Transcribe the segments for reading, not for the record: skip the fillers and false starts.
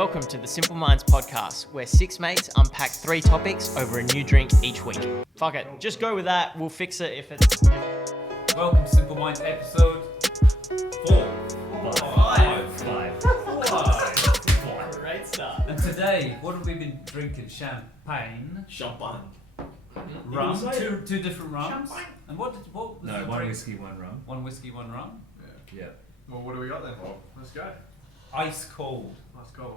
Welcome to the Simple Minds podcast, where six mates unpack three topics over a new drink each week. Fuck it, just go with that. We'll fix it if it's... Welcome to Simple Minds episode 4. Five. Great start. And today, what have we been drinking? Champagne. Rum. Two different rums. Champagne. And what was No, the one drink? whiskey, one rum. One whiskey, one rum. Yeah. Well, what do we got then? Let's go. Ice cold. Let's go.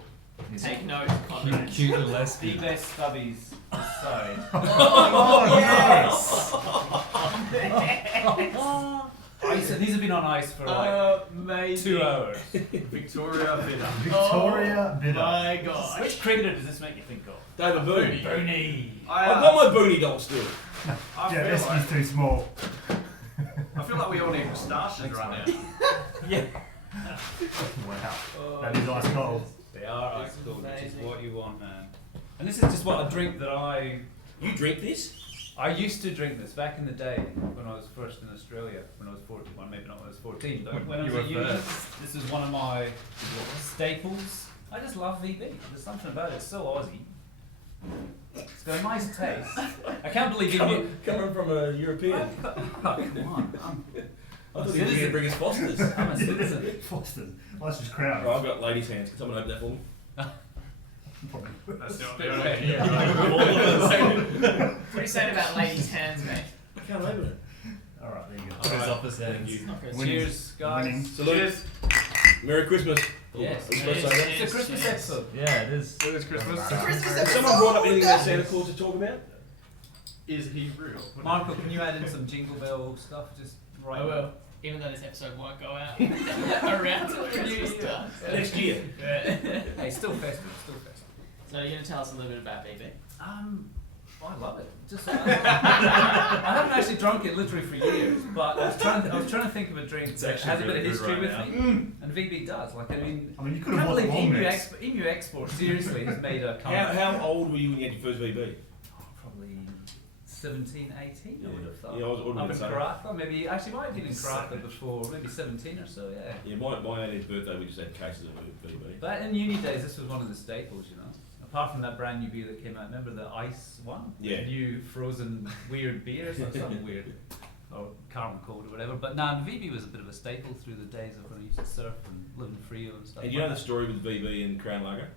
Take note, Conrad. Cute The Gillespie. best Stubbies aside. Ice, and these have been on ice for like Amazing. 2 hours. Victoria Bitter. Victoria Bitter. My God. Which cricketer does this make you think of? David Booney. Booney. I've got my Booney doll still. I Yeah, feel this like is too small. we all need moustaches right now. Yeah. Wow. That is ice cold. They are ice This is cold, which is amazing. what you want, man. And this is just what a drink that You drink this? I used to drink this back in the day when I was first in Australia, when I was 14, well, maybe not when I was 14, but when I was You at were uni, first. this is one of my staples. I just love VB. There's something about it, it's so Aussie. It's got a nice taste. I can't believe you. Coming from a European. Oh, come on. I thought you were going to bring us Fosters. I'm a citizen. Foster's. Well, that's just crown. Right, I've got ladies' hands. Can someone open that for me? That's not What are you saying about ladies' hands, mate? I can't open it. Alright, there you go. On his opposite Thank hands. you. Winning. Cheers, guys. Winning. Salute. Merry Christmas. Yes, Are we supposed to say that? it's a Christmas Yes. episode. Yeah, it is. It is Christmas. Has someone brought up anything about Santa Claus to talk about? Is he real? Michael, can you add in some Jingle Bell stuff? Just right I will. Even though this episode won't go out around till Christmas starts. Next year. Hey, still festive, still festive. So you're going to tell us a little bit about BB? I love it. Just, I haven't actually drunk it literally for years, but I was trying to think of a drink It's that actually has a bit of really history good with right me, and VB does. Like, I mean, I mean, you I could have can't bought the believe long mix. Emu Export seriously has made a comeback. How old were you when you had your first VB? Probably 17, 18, I would have thought. Yeah, I was Up in the same. Karratha, maybe, actually might have been in Karratha before, maybe 17 or so, yeah. Yeah, my 18th birthday, we just had cases of VB. But in uni days, this was one of the staples, you know. Apart from that brand new beer that came out, remember the ice one? Yeah. The new frozen weird beers or something weird, or caramel cold or whatever. But nah, VB was a bit of a staple through the days of when I used to surf and live in Frio and stuff. And you know the story with VB and Crown Lager?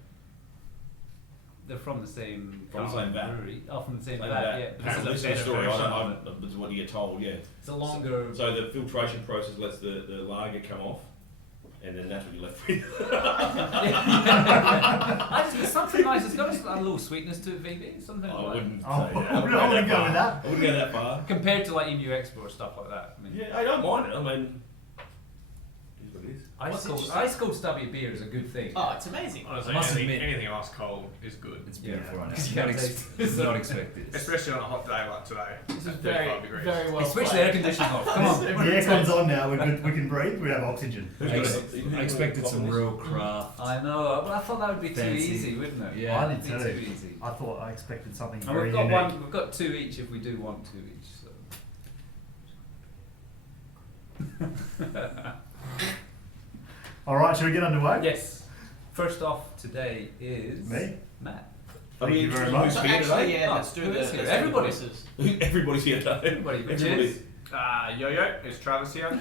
They're from the same From the same vat. brewery. Oh, from the same Like vat, that. yeah. Apparently, This this is is a the better story. version of it. This is what you get told, yeah. It's a longer. So the filtration process lets the lager come off, and then that's what you're left with. There's something nice. It's got a little sweetness to it, VB. Something I like wouldn't say Oh, that. I wouldn't go with that. I wouldn't go that far. compared to like Emu Export stuff like that. I mean, Yeah, I don't mind it. I mean, it is what it is. ice cold stubby beer is a good thing. Oh, it's amazing. Honestly, I must anything, admit- anything ice cold is good. It's Yeah. beautiful right now. Because you Not, can't taste not expect this. Especially on a hot day like today. This is at very, 35 degrees. very well Switch the played. air conditioning off. Come on. The aircon's on now, we're good, we can breathe, we have oxygen. Who's I, got ex- it? I expected some real craft. I know, but I thought that would be too Fancy. easy, wouldn't it? Yeah. I did It'd be too. too easy. I thought I expected something And very we've got unique. we've got 2 each if we do want 2 each. So. Alright, shall we get underway? Yes. First off today is Me? Matt. I Thank mean, you very who's much. So here actually, today? yeah, Oh, let's do who the is here? let's do the Everybody. voices. Everybody's here today. Everybody, which Everybody. is Yo-yo, it's Travis here.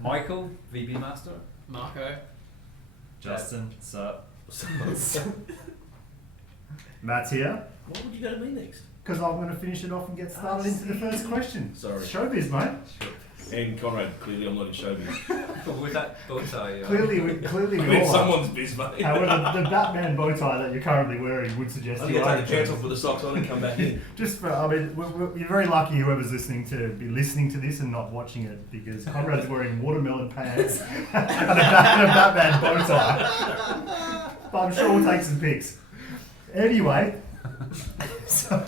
Michael, VB Master. Marco. Justin, sup? Matt's here, What would you go to me next? because I'm going to finish it off and get started into the first question. Sorry. Showbiz, mate. And Conrad, clearly I'm not in showbiz. With that bow tie. Clearly we I mean, all are. someone's biz, mate. However, the Batman bow tie that you're currently wearing would suggest I'm you going to are. take the pants off with the socks on and come back in. Just for, I mean, you're very lucky whoever's listening to be listening to this and not watching it, because Conrad's wearing watermelon pants and a Batman bow tie. But I'm sure we'll take some pics. Anyway, so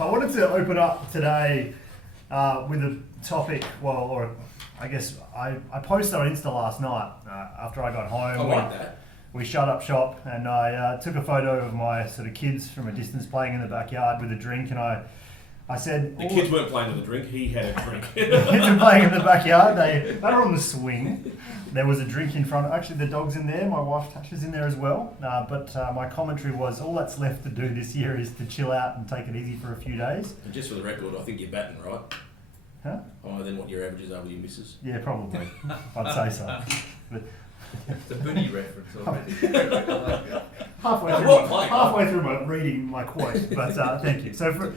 I wanted to open up today with a topic, or I guess I posted on Insta last night after I got home. I like that. We shut up shop, and I took a photo of my sort of kids from a distance playing in the backyard with a drink, and I I said The kids weren't playing with a drink. He had a drink. the kids were playing in the backyard. They were on the swing. There was a drink in front. Actually, the dog's in there. My wife Tasha's in there as well. But my commentary was all that's left to do this year is to chill out and take it easy for a few days. And just for the record, I think you're batting, right? Huh? Higher than what your averages are with your missus. Yeah, probably. I'd say so. But It's a Bunny reference already. halfway through my reading my quote, but thank you. So for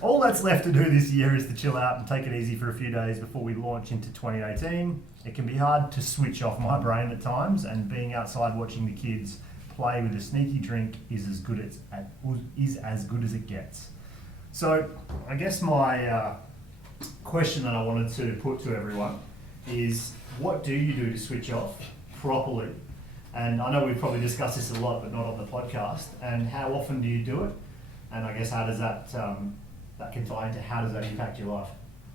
all that's left to do this year is to chill out and take it easy for a few days before we launch into 2018. It can be hard to switch off my brain at times, and being outside watching the kids play with a sneaky drink is as good as it gets. So I guess my question that I wanted to put to everyone is, what do you do to switch off properly? And I know we've probably discussed this a lot, but not on the podcast. And how often do you do it? And I guess how does that that can tie into how does that impact your life,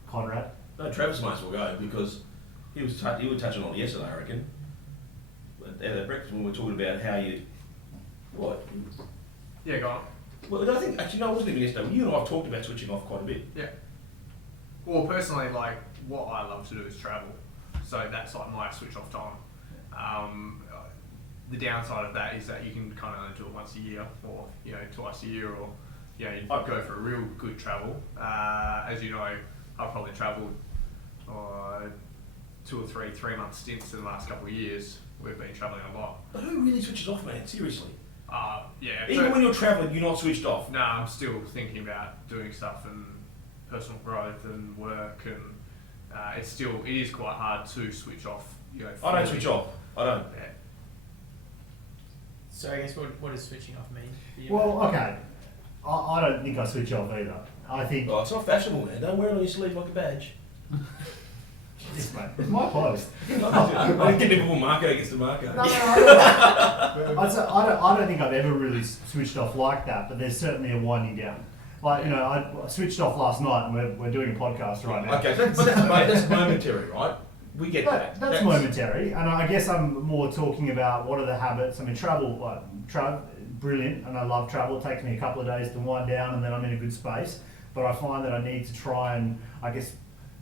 Conrad? No, Travis might as well go because he was touching on it yesterday, I reckon. At breakfast when we were talking about how you what. Yeah, go on. Well, I think actually no, it wasn't even yesterday. You and I have talked about switching off quite a bit. Yeah. Well, personally, like, what I love to do is travel. So that's like my switch off time. The downside of that is that you can kind of only do it once a year, or twice a year, or you go for a real good travel. As you know, I've probably travelled 2 or 3 month stints in the last couple of years. We've been travelling a lot. But who really switches off, man? Seriously. Yeah. Even when you're travelling, you're not switched off. No, I'm still thinking about doing stuff and personal growth and work, and it is quite hard to switch off. I don't switch off. I don't. Yeah. So I guess what does switching off mean for you? Well, okay. I don't think I switch off either. I think... Oh, it's not fashionable, man. Don't wear it on your sleeve like a badge. Yes, mate. It's my post. I didn't get people marker against the marker. No, I don't think I've ever really switched off like that, but there's certainly a winding down. Like, I switched off last night and we're doing a podcast right now. Okay, but that's momentary, right? We get that. That's momentary, and I guess I'm more talking about what are the habits. I mean, travel, brilliant, and I love travel. It takes me a couple of days to wind down, and then I'm in a good space. But I find that I need to try and, I guess,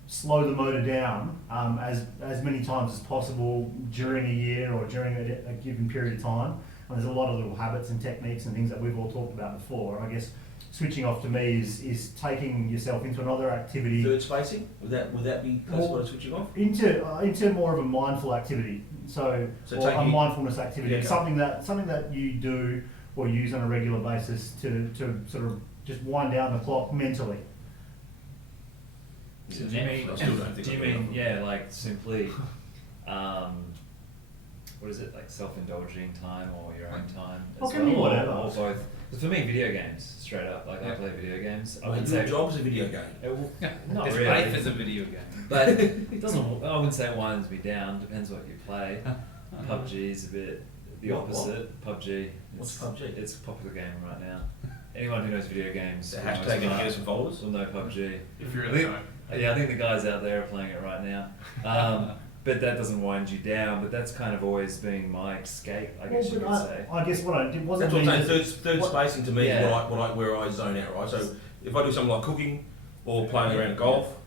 slow the motor down as many times as possible during a year or during a given period of time. And there's a lot of little habits and techniques and things that we've all talked about before. And I guess switching off to me is taking yourself into another activity. Third spacing? Would that be classified as switching off? Into more of a mindful activity. So or a mindfulness activity. Yeah, something that you do or use on a regular basis to sort of just wind down the clock mentally. So do you mean like simply, what is it, like self-indulging time or your own time as Can be whatever. or both? For me, video games, straight up. Like I play video games. I Well, would your say job's a video game. not This really. life is a video game. But it doesn't. I wouldn't say it winds me down. Depends what you play. PUBG's a bit the What? opposite. PUBG. What's PUBG? It's a popular game right now. Anyone who knows video games, The for the most hashtag and part, get some followers. will know PUBG. If you're I in the think- know. Yeah, I think the guys out there are playing it right now. But that doesn't wind you down. But that's kind of always been my escape, I guess you could say. I guess what I did wasn't That's what I'm mean saying. Third spacing to me Yeah. is where I zone out, right? So if I do something like cooking or playing around golf,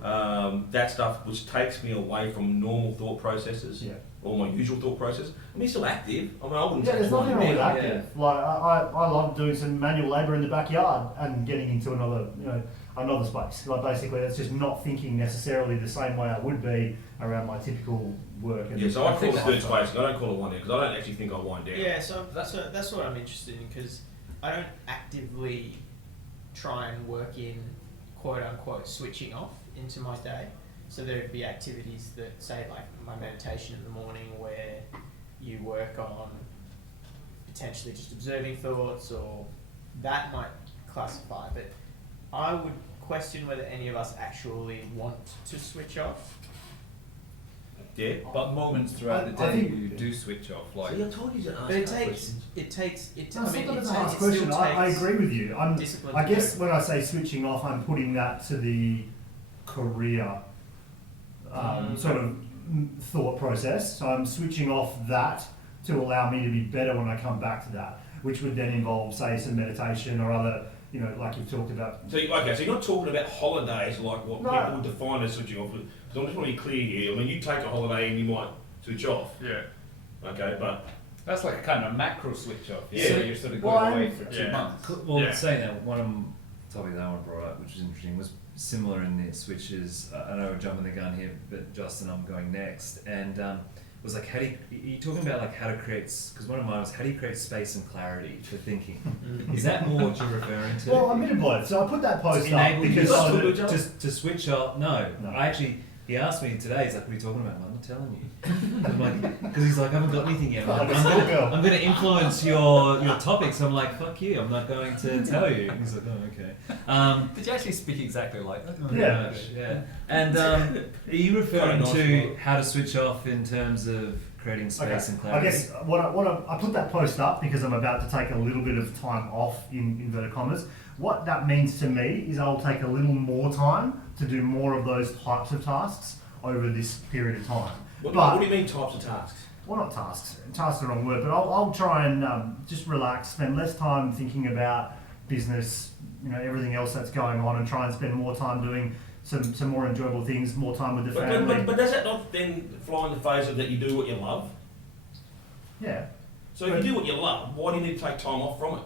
that stuff which takes me away from normal thought processes. Yeah. Or my usual thought process. I mean, still active. I mean, I wouldn't Yeah, say there's it's nothing wrong winding with down. active. Like I love doing some manual labour in the backyard and getting into another space. Like basically, that's just not thinking necessarily the same way I would be around my typical work. And Yeah, so I call think it third spacing. I don't call it wind down because I don't actually think I wind down. Yeah, so that's what I'm interested in, because I don't actively try and work in quote unquote switching off into my day. So there'd be activities that, say, like my meditation in the morning, where you work on potentially just observing thoughts, or that might classify. But I would question whether any of us actually want to switch off. Yeah. But moments throughout the I day think- you do switch off. Like, See, I told you to ask But it that takes, question. No, it's not that it's a hard it question. still I takes agree with you. discipline I to guess do. when I say switching off, I'm putting that to the career sort of thought process. So I'm switching off that to allow me to be better when I come back to that, which would then involve, say, some meditation or other, you know, like you've talked about. So okay, so you're not talking about holidays like what No. people would define as switching off. Because I just want to be clear here. I mean, you take a holiday and you might switch off. Yeah. Okay, but That's like a kind of macro switch off. Yeah. So you're sort of Well, going away I'm- for 2 Yeah. months. Well, Yeah. saying that, one of the topics I want to brought up, which is interesting, was similar in this, which is, I know we're jumping the gun here, but Justin, I'm going next, and was like, how do you talking about like how to create, because one of mine was, how do you create space and clarity for thinking? Is that more what you're referring to? Well, I'm in a both. So I put that post To up enable because you I to- was, to switch off. No, No. I actually. He asked me today. He's like, "What are you talking about?" I'm not telling you. I'm like, because he's like, "I haven't got anything yet." I'm, like, I'm gonna influence your topics. I'm like, "Fuck you! I'm not going to tell you." And he's like, "Oh, okay." Did you actually speak exactly like that? Oh, Yeah. gosh, yeah. And are you referring Quite a nice to one. how to switch off in terms of creating space and I clarity? guess I put that post up because I'm about to take a little bit of time off in inverted commas. What that means to me is I'll take a little more time to do more of those types of tasks over this period of time. what do you mean types of tasks? Well, not tasks. Tasks are the wrong word, but I'll try and just relax, spend less time thinking about business, you know, everything else that's going on, and try and spend more time doing some more enjoyable things, more time with the family. But does that not then fly in the face of that you do what you love? Yeah, So if you do what you love, why do you need to take time off from it?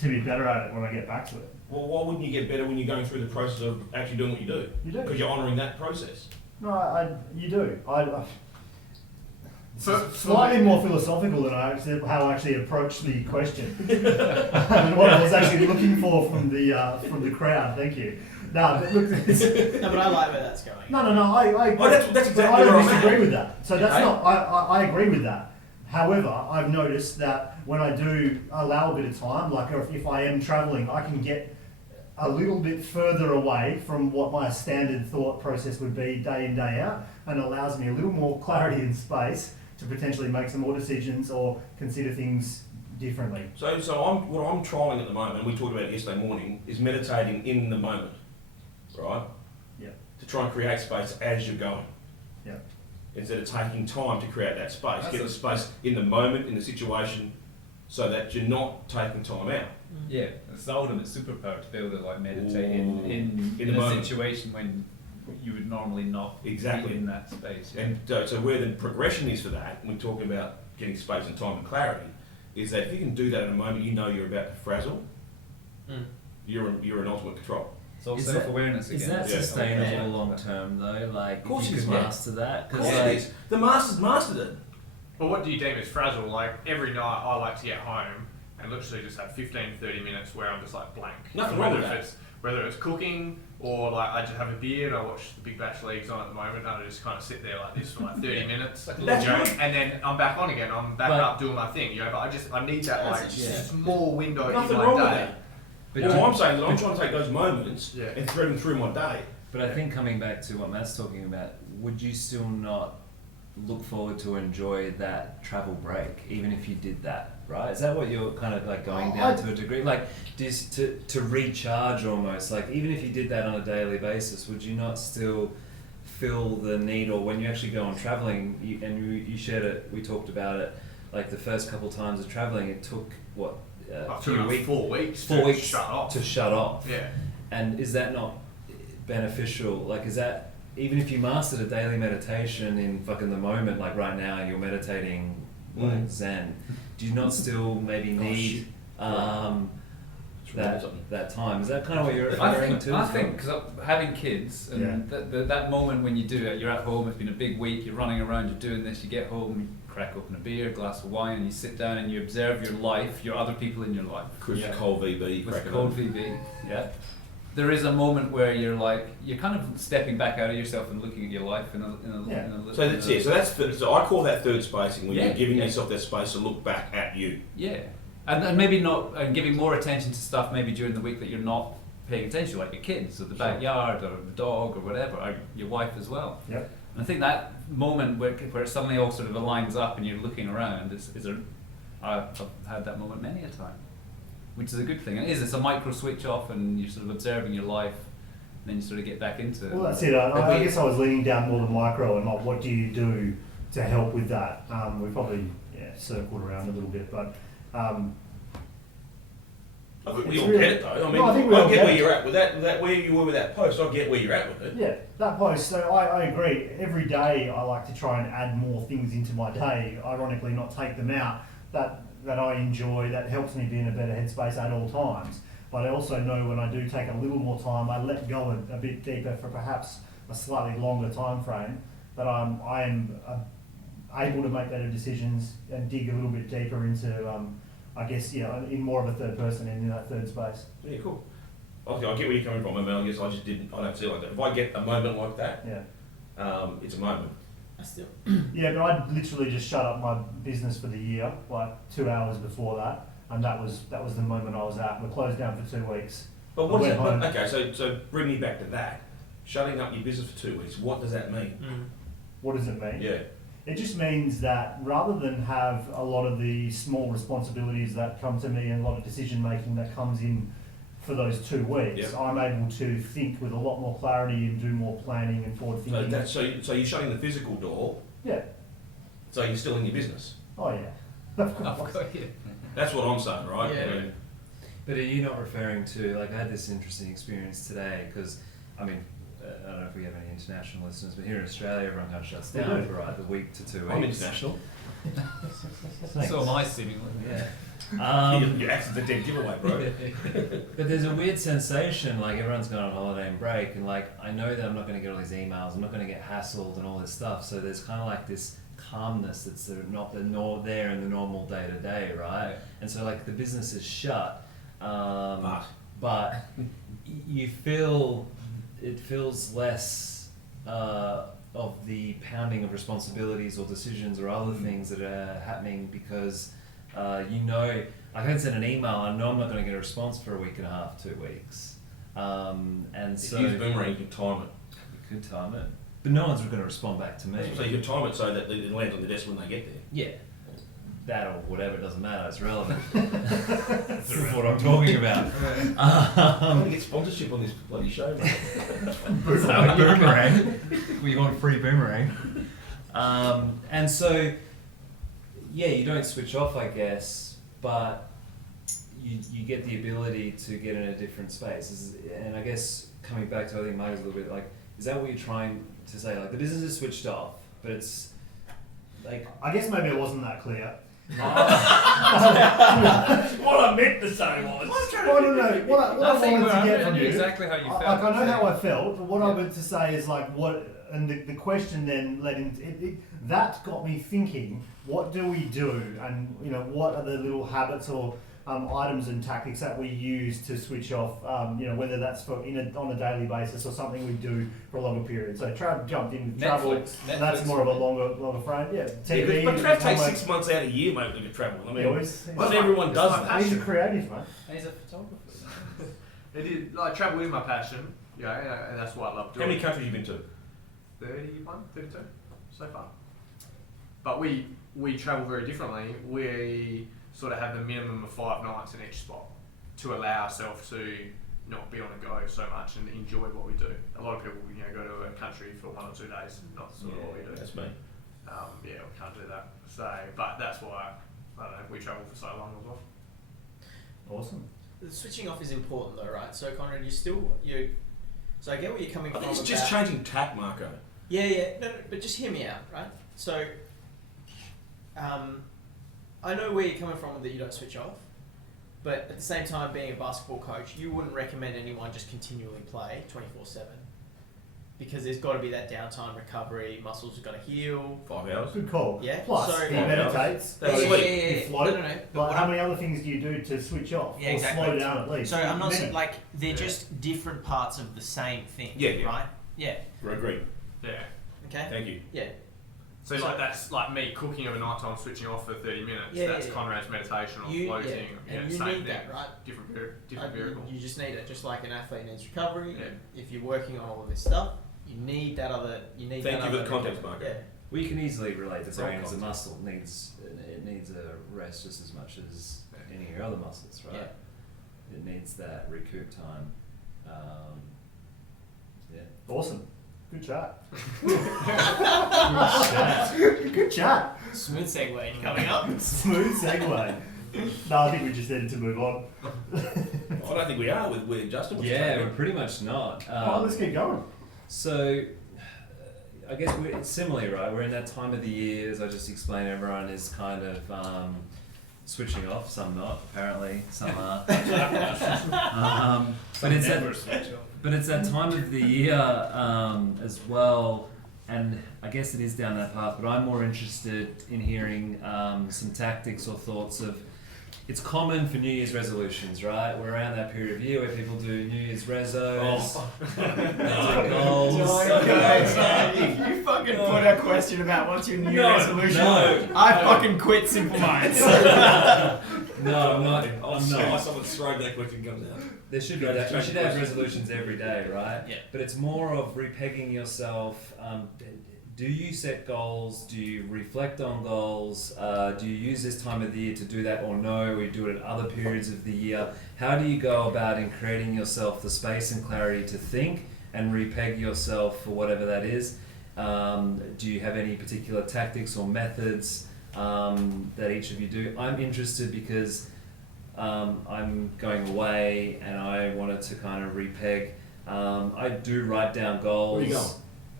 to be better at it when I get back to it. Well, why wouldn't you get better when you're going through the process of actually doing what you do? You do. Because you're honouring that process. No, you do. For Slightly more philosophical than how I actually approached the question, and what I was actually looking for from the crowd. Thank you. No, but look, No, but I like where that's going. no. I agree. Oh, that's But exactly I where don't I'm at. disagree with that. So that's Okay. not. I agree with that. However, I've noticed that when I do allow a bit of time, like if I am travelling, I can get a little bit further away from what my standard thought process would be day in, day out, and allows me a little more clarity and space to potentially make some more decisions or consider things differently. So what I'm trialing at the moment, and we talked about it yesterday morning, is meditating in the moment, right? Yeah. To try and create space as you're going. Yeah. Instead of taking time to create that space, That's get a- the space in the moment, in the situation, so that you're not taking time out. Yeah, it's the ultimate superpower to be able to like meditate Ooh. in In a the moment. situation when you would normally not Exactly. be in that space. Yeah. And so where the progression is for that, when we're talking about getting space and time and clarity, is that if you can do that in a moment you know you're about to frazzle, Mm. you're in ultimate control. It's all Is that- self-awareness Is again. that Yeah. sustainable Yeah. long term though? Like, Of course if you it is, could mate. master that, Of because course it is. The masters mastered it. But what do you deem as frazzle? Like every night I like to get home and literally just have 15, 30 minutes where I'm just like blank. Nothing And wrong whether with that. it's whether it's cooking or like I just have a beer and I watch the Big Bash Leagues on at the moment and I just kind of sit there like this for like 30 minutes. Like a That's you know, good. and then I'm back on again. I'm back But- up doing my thing. You know, but I need that like Yeah. small window Nothing in my wrong with day. that. But Well, do- I'm saying that I'm trying to take those moments Yeah. and thread them through my day. But I think coming back to what Matt's talking about, would you still not look forward to enjoy that travel break, even if you did that, right? Is that what you're kind of like going down to a degree? Like, just to recharge almost, like even if you did that on a daily basis, would you not still feel the need, or when you actually go on traveling, you shared it, we talked about it, like the first couple times of traveling, it took what, a I've few took weeks, 4 weeks. 4 to weeks shut off. to shut off. Yeah. And is that not beneficial? Like, is that, even if you mastered a daily meditation in fucking the moment, like right now you're meditating like Mm. Zen, do you not still maybe Oh, need shit. It's wrong with something. that time? Is that kind of what you're I referring think, to? I as well? think, because having kids and that moment when you do it, you're at home, it's been a big week, you're running around, you're doing this, you get home, you crack open a beer, a glass of wine, and you sit down and you observe your life, your other people in your life. Chris Yeah. Cold VB, With crack it cold up. VB, yeah. There is a moment where you're like, you're kind of stepping back out of yourself and looking at your life in a Yeah. So that's it. So so I call that third spacing when Yeah, you're giving yeah. yourself that space to look back at you. Yeah, and maybe not, and giving more attention to stuff maybe during the week that you're not paying attention to, like your kids or the backyard or the dog or whatever, or your wife as well. Yep. And I think that moment where it suddenly all sort of aligns up and you're looking around I've had that moment many a time, which is a good thing. And it's a micro switch off and you're sort of observing your life, and then you sort of get back into it. Well, that's it. I guess I was leaning down more the micro and like, what do you do to help with that? We probably circled around a little bit, but I think we It's all really- get it though. I mean, No, I think we all get get where it. you're at with that. Where you were with that post, I get where you're at with it. Yeah, that post. So I agree. Every day I like to try and add more things into my day. Ironically, not take them out. That I enjoy. That helps me be in a better headspace at all times. But I also know when I do take a little more time, I let go a bit deeper for perhaps a slightly longer time frame. That I am able to make better decisions and dig a little bit deeper into. I guess in more of a third person and in that third space. Yeah, cool. Okay, I get where you're coming from. I mean, I guess I just didn't. I don't see it like that. If I get a moment like that, Yeah. it's a moment. I still. Yeah, but I literally just shut up my business for the year, like 2 hours before that, and that was the moment I was at. We're closed down for 2 weeks. But what I does went that? home. Okay, so bring me back to that. Shutting up your business for 2 weeks. What does that mean? What does it mean? Yeah. It just means that rather than have a lot of the small responsibilities that come to me and a lot of decision making that comes in for those 2 weeks, Yeah. I'm able to think with a lot more clarity and do more planning and forward So thinking. so you're shutting the physical door. Yeah. So you're still in your business. Oh yeah. Of course. That's what I'm saying, right? Yeah. I mean, But are you not referring to, like, I had this interesting experience today, because, I mean, I don't know if we have any international listeners, but here in Australia, everyone kind of shuts We down do. for, right, the week to 2 weeks. I'm international. So am I, seemingly. Yeah. Your accent's a dead giveaway, bro. But there's a weird sensation, like everyone's gone on holiday and break, and like I know that I'm not going to get all these emails, I'm not going to get hassled and all this stuff. So there's kind of like this calmness that's not there in the normal day to day, right? And so like the business is shut, but you feel it feels less of the pounding of responsibilities or decisions or other things that are happening because. I can send an email. I know I'm not going to get a response for a week and a half, 2 weeks, and If so you use Boomerang, you can time it. you could time it, but no one's going to respond back to me. So you can time it so that it lands on the desk when they get there. Yeah, that or whatever, it doesn't matter. It's relevant. That's what I'm talking about. I want to get sponsorship on this bloody show, mate. Boomerang. We want free boomerang. And so, yeah, you don't switch off, I guess, but you get the ability to get in a different space. And I guess coming back to I think Mike's a little bit like, is that what you're trying to say? Like the business is switched off, but it's like I guess maybe it wasn't that clear. What I meant to say was. Well, no. What I wanted to get from you, exactly how you felt. like I know how I felt, but what I meant to say is like what, and the question then led into it, that got me thinking. What do we do, and what are the little habits or items and tactics that we use to switch off? Whether that's on a daily basis or something we do for a longer period. So Trav jumped in with travel, and that's more of a longer frame. Yeah, TV. But Trav takes 6 months out of the year, mate, to get travel. I mean, not like- everyone does it's like that. He's a creative, mate. He's a photographer. It is like travel is my passion. Yeah, and that's what I love How doing. many countries have you been to? 31, 32 so far. But we travel very differently. We sort of have the minimum of 5 nights in each spot to allow ourselves to not be on the go so much and enjoy what we do. A lot of people, go to a country for 1 or 2 days, not sort of what we do. That's me. We can't do that. So, but that's why I don't know. We travel for so long as well. Awesome. The switching off is important though, right? So Conrad, so I get where you're coming I from. think it's just about- changing tack, Marco. Yeah, no, but just hear me out, right? So, I know where you're coming from that you don't switch off, but at the same time, being a basketball coach, you wouldn't recommend anyone just continually play 24/7 because there's got to be that downtime, recovery, muscles have got to heal. 5 hours. Good call. Yeah, Plus, so- he meditates. That's you sweet. float. No. But Like, what how I'm- many other things do you do to switch off? Yeah, or exactly. slow down at least? So I'm not Many. saying like they're Yeah. just different parts of the same thing, Yeah. right? Yeah. Agreed. Yeah. Okay. Thank you. Yeah. So like that's like me cooking over night time, switching off for 30 minutes. Yeah, that's yeah. Conrad's meditation or You- floating. yeah. And you same need thing. that, right? Different You- variable. You just need it, just like an athlete needs recovery. Yeah. If you're working on all of this stuff, you need that other. Thank you for the context, Marco. Yeah. well, you can easily relate the brain as a Concept. muscle. It needs a rest just as much as any of your other muscles, right? Yeah. It needs that recoup time. Yeah. Awesome. Good chat. Good chat. Good chat. Smooth segue coming up. Smooth segue. No, I think we just needed to move on. I don't think we are with Justin. What's Yeah, his we're name? pretty much not. Oh, let's keep going. So, I guess we're similarly, right? We're in that time of the year, as I just explained, everyone is kind of switching off, some not, apparently, some are. But it's Never that, switch off. but it's that time of the year as well, and I guess it is down that path, but I'm more interested in hearing some tactics or thoughts of. It's common for New Year's resolutions, right? We're around that period of year where people do New Year's resos, they do goals. If you fucking put a question about what's your new resolution, no. I fucking quit Simple Minds. No, I'm not. I'll I'm see why not. someone's throat that question comes out. There should be Go to that. You change should the have question. resolutions every day, right? Yeah. But it's more of repegging yourself. Do you set goals? Do you reflect on goals? Do you use this time of the year to do that, or no? Or you do it at other periods of the year? How do you go about in creating yourself the space and clarity to think and repeg yourself for whatever that is? Do you have any particular tactics or methods that each of you do? I'm interested because I'm going away and I wanted to kind of repeg. I do write down goals. Where are you going?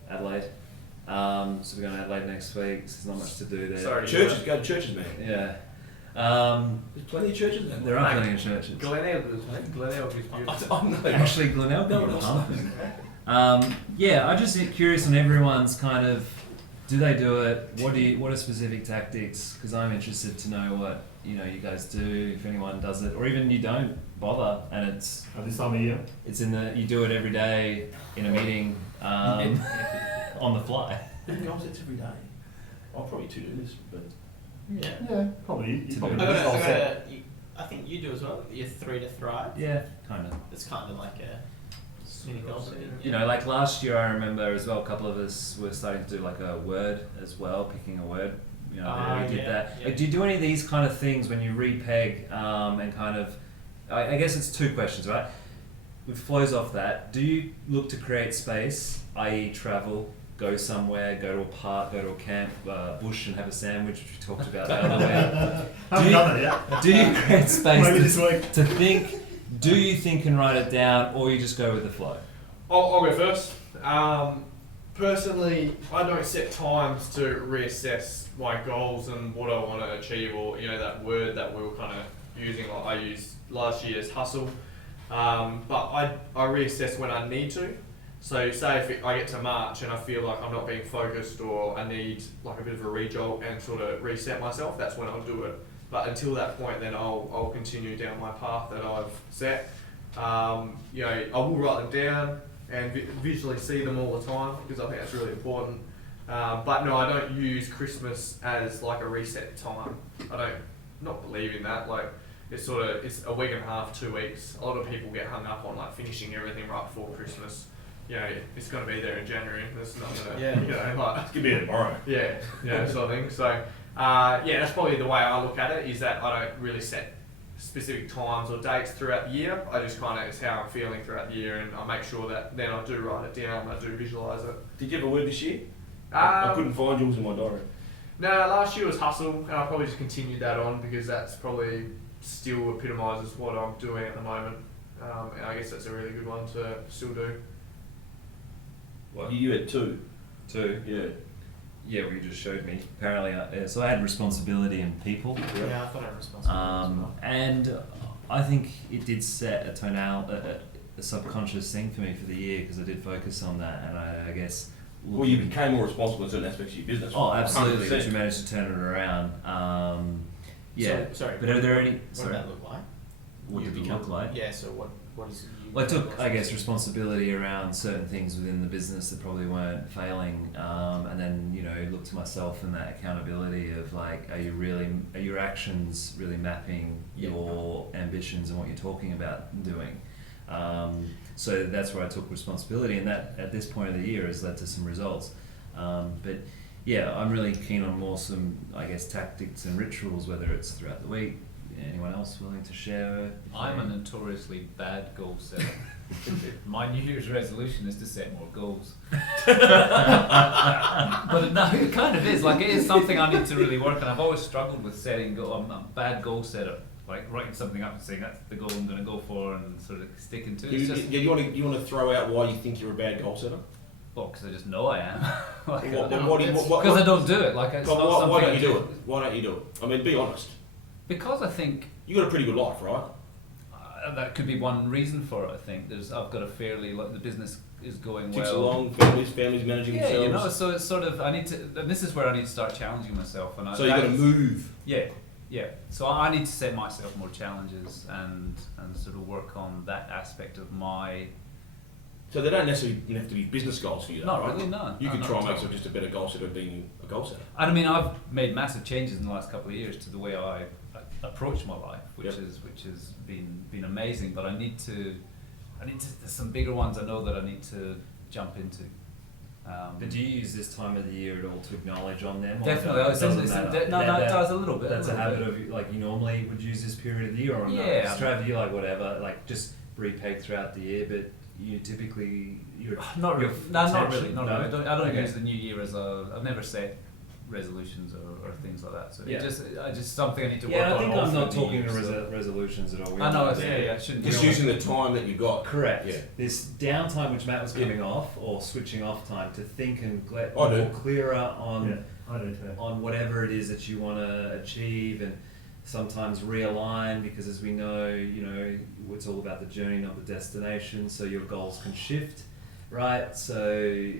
Adelaide. So we're going to Adelaide next week. So there's not much to do there. Sorry. Churches, go to churches, man. Yeah. There's plenty of churches there. There are plenty of churches. Glenelg is beautiful. I know. Actually, Glenelg No, would not happen. Yeah, I'm just curious on everyone's kind of. Do they do it? What are specific tactics? Because I'm interested to know what you guys do. If anyone does it, or even you don't bother, and it's At this time of year. you do it every day in a meeting on the fly. Goals it's every day. I'll probably do this, but Yeah. Yeah, probably. To You probably do. do this whole set. I think you do as well. You're 3 to thrive. Yeah, kind of. It's kind of like a mini goal setting. You know, like last year, I remember as well. A couple of us were starting to do like a word as well, picking a word. You know, we did that. Yeah. Like, do you do any of these kind of things when you repeg and kind of? I guess it's two questions, right? It flows off that. Do you look to create space, i.e., travel, go somewhere, go to a park, go to a camp, bush, and have a sandwich, which we talked about the other way? Haven't done that yet. Do you create space Maybe this week. to think? Do you think and write it down, or you just go with the flow? I'll go first. Personally, I don't set times to reassess my goals and what I want to achieve, or that word that we were kind of using. Like I used last year as hustle, but I reassess when I need to. So say if I get to March and I feel like I'm not being focused, or I need like a bit of a rejolt and sort of reset myself, that's when I'll do it. But until that point, then I'll continue down my path that I've set. I will write them down and visually see them all the time, because I think that's really important. But no, I don't use Christmas as like a reset time. I don't not believe in that. Like it's a week and a half, 2 weeks. A lot of people get hung up on like finishing everything right before Christmas. It's going to be there in January. It's not going to, like, it's gonna be there tomorrow. sort of thing. So, that's probably the way I look at it, is that I don't really set specific times or dates throughout the year. I just kind of, it's how I'm feeling throughout the year, and I make sure that then I do write it down and I do visualise it. Did you have a word this year? I Um, couldn't find yours in my diary. No, last year was hustle, and I'll probably just continued that on, because that's probably still epitomises what I'm doing at the moment. And I guess that's a really good one to still do. Well, you had two. Two. Yeah. Yeah, well, you just showed me. Apparently, so I had responsibility and people. Yeah, I thought I was responsible as well. And I think it did set a a subconscious thing for me for the year, because I did focus on that, and I guess. Well, you became more responsible in certain aspects of your business. Oh, absolutely! 100%. But you managed to turn it around. Yeah. Sorry. But are there any? What Sorry. did that look like? What You did it become- look like? Yeah. So what is it? Well, I took, I guess, responsibility around certain things within the business that probably weren't failing, and then look to myself and that accountability of like, are your actions really mapping Yeah. your ambitions and what you're talking about doing? So that's where I took responsibility, and that at this point of the year has led to some results. But yeah, I'm really keen on more some, I guess, tactics and rituals, whether it's throughout the week, anyone else willing to share? I'm a notoriously bad goal setter. My New Year's resolution is to set more goals. But no, it kind of is. Like, it is something I need to really work on. I've always struggled with setting goals. I'm a bad goal setter. Like, writing something up and saying that's the goal I'm going to go for and sort of sticking to it. You want to throw out why you think you're a bad goal setter? Well, because I just know I am. Because Because I don't do it. Like, it's not something why don't I you do it? Why don't you do it? I mean, be honest. Because I think You got a pretty good life, right? that could be one reason for it. I think I've got a fairly, like, the business is going Ticks well. along, families managing Yeah, themselves. you know, so it's sort of, I need to, and this is where I need to start challenging myself. And So you got to move. Yeah. So I need to set myself more challenges and sort of work on that aspect of my. So they don't necessarily have to be business goals for you, though, Not right? really, no. You No, can not try and at make all. yourself just a better goal setter being a goal setter. And I mean, I've made massive changes in the last couple of years to the way I approach my life, which Yep. has been amazing. But I need to. There's some bigger ones I know that I need to jump into. But do you use this time of the year at all to acknowledge on them? or Definitely, it doesn't it's matter? it does a little bit. That's a little habit bit. of, like, you normally would use this period of the year, or Yeah. not strategy, like whatever, like just repeg throughout the year, but you typically, Not really. You're No, not potentially- really. Not no? really. I don't Okay. use the new year as I've never set resolutions or things like that. So Yeah. I just something I need to work yeah, on. I think all I'm through not the talking year, to so- resolutions at all. I know. We're Yeah, it shouldn't. Just be using the time that you got. Correct. Yeah. This downtime which Matt was coming off, or switching off time, to think and get I do. more clearer on Yeah, I do too. on whatever it is that you want to achieve, and sometimes realign, because as we know, it's all about the journey, not the destination, so your goals can shift, right? So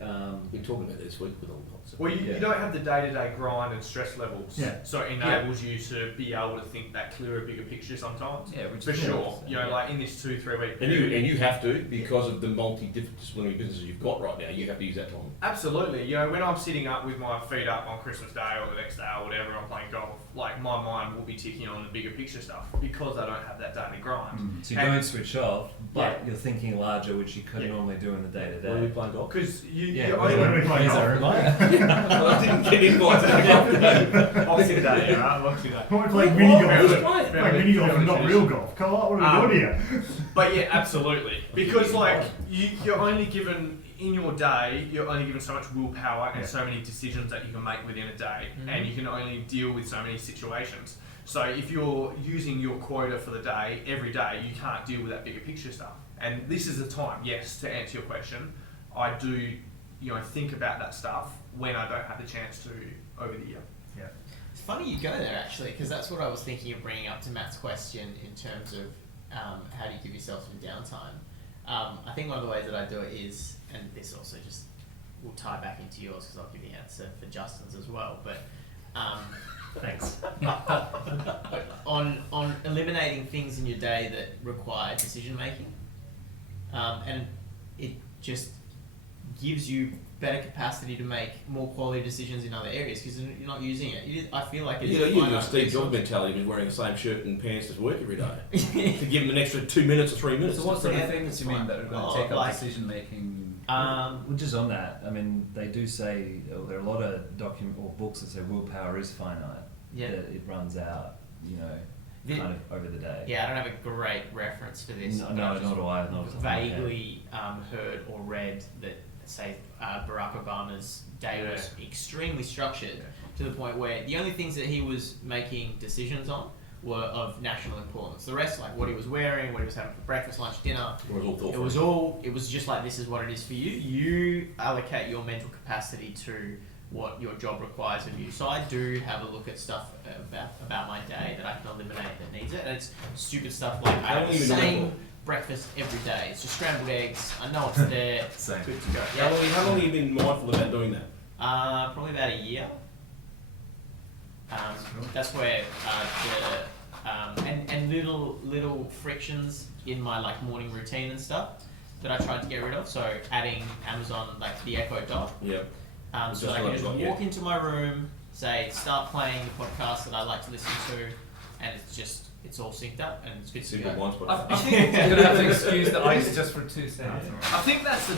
We've been talking about this week with all the Well, you don't have the day-to-day grind and stress levels, Yeah. so it enables you to be able to think that clearer, bigger picture sometimes. Yeah, which For is sure, yeah. like in this 2-3 week And period. you have to, because of the multidisciplinary businesses you've got right now, you have to use that time. Absolutely, when I'm sitting up with my feet up on Christmas Day or the next day or whatever, I'm playing golf, like my mind will be ticking on the bigger picture stuff because I don't have that daily grind. so you And- don't switch off, but Yeah. you're thinking larger, which you could Yeah. normally do in the day to When are we day. playing golf? Because Yeah, you When are we playing Yes, I golf? remind. I didn't get invited to the golf. Boxing Day, right? Boxing Day. Why are we playing mini golf? Who's Like playing? mini golf and not real golf. Come on, what are we doing here? But yeah, absolutely. Because like you're only given in your day, you're only given so much willpower and Yeah. so many decisions that you can make within a day, Mhm. and you can only deal with so many situations. So if you're using your quota for the day every day, you can't deal with that bigger picture stuff. And this is the time, yes, to answer your question. I do, think about that stuff when I don't have the chance to over the year. It's funny you go there actually, because that's what I was thinking of bringing up to Matt's question in terms of how do you give yourself some downtime. I think one of the ways that I do it is, and this also just will tie back into yours because I'll give the answer for Justin's as well, but Thanks. on eliminating things in your day that require decision making, and it just gives you better capacity to make more quality decisions in other areas because you're not using it. I feel like it's You use a finite Steve Jobs resource. mentality of wearing the same shirt and pants to work every day. To give him an extra 2 minutes or 3 minutes. So what sort Yeah, of things that's you mean fine. that are going Oh, to take up like- decision making? Well, just on that, I mean, they do say, there are a lot of or books that say willpower is finite, Yeah. that it runs out, The- kind of over the day. Yeah, I don't have a great reference for this. No, but no, I've just nor do I. Not off the top of my head. vaguely heard or read that say Barack Obama's day was extremely structured to the point where the only things that he was making decisions on were of national importance. The rest, like what he was wearing, what he was having for breakfast, lunch, dinner, It was all thoughtful. it was just like, this is what it is for you. You allocate your mental capacity to what your job requires of you. So I do have a look at stuff about my day that I can eliminate that needs it. And it's stupid stuff like I How have long the have you been doing same it breakfast every day. It's just scrambled eggs. I know it's there. Same. Good to go. How long have you been mindful about doing that? Probably about a year. That's where and little frictions in my like morning routine and stuff that I tried to get rid of. So adding Amazon like the Echo Dot, Yeah. so Just I can like just that, yeah. walk into my room, say start playing the podcast that I like to listen to, and it's all synced up and it's good to Simple go. blind spot. I think you're going to have to excuse the ice just for 2 seconds. I think that's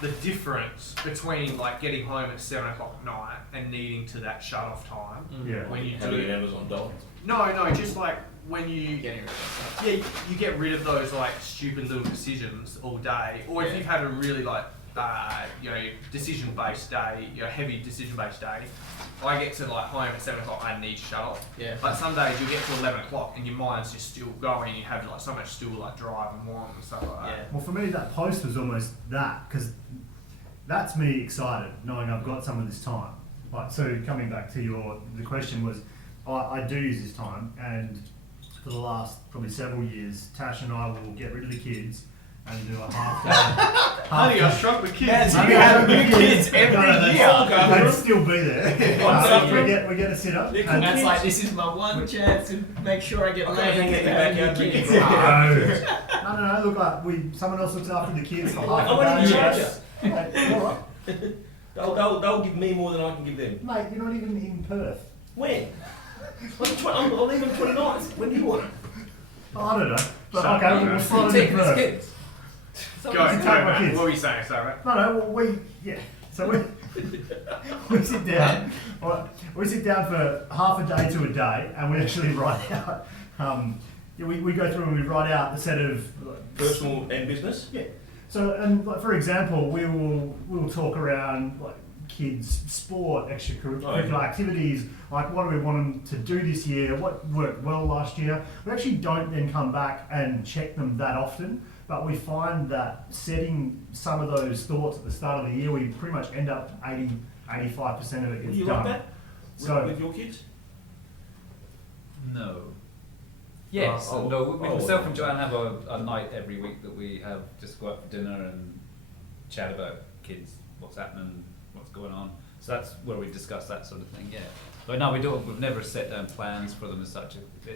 the difference between like getting home at 7 o'clock at night and needing to that shut off time. Mm. Yeah. When you Having an do, Amazon Dot. No, just like when you Getting rid of stuff. yeah, you get rid of those like stupid little decisions all day, or if Yeah. you've had a really like decision based day, heavy decision based day. I get to like home at 7 o'clock. I need to shut off. Yeah. But some days you get to 11 o'clock and your mind's just still going. You have like so much still like drive and want and stuff like that. Yeah. Well, for me, that post was almost that, because that's me excited, knowing I've got some of this time. Like, so coming back to the question was, I do use this time, and for the last probably several years, Tash and I will get rid of the kids and do a half day. Honey, I shrunk the kids. No, You no, have no, new kids every year. They'd still be there. We get a sit up. And that's like, this is my one chance to make sure I get I gotta laid hang with it back the out and kids. get No. Look, like someone else looks after the kids for half I want a to day. charge you. All right. They'll give me more than I can give them. Mate, you're not even in Perth. When? I'm leaving 29th. When do you want it? Oh, I don't know. But Shut okay, up, we'll man. slot You it take in these Perth. kids. Go, Take go, my man. kids. What were you saying, Sarah? So we sit down. We sit down for half a day to a day, and we actually write out. We go through and we write out a set of Personal and business? Yeah. So, and like, for example, we'll talk around like kids' sport, extracurricular activities. Like, what do we want them to do this year? What worked well last year? We actually don't then come back and check them that often. But we find that setting some of those thoughts at the start of the year, we pretty much end up 85% of it Do gets you done. like that? So, With your kids? No. Yes, Oh, no. oh, Myself oh. and Joanne have a night every week that we have just go out for dinner and chat about kids, what's happening, what's going on. So that's where we discuss that sort of thing. Yeah. But no, we don't. We've never set down plans for them as such. yeah.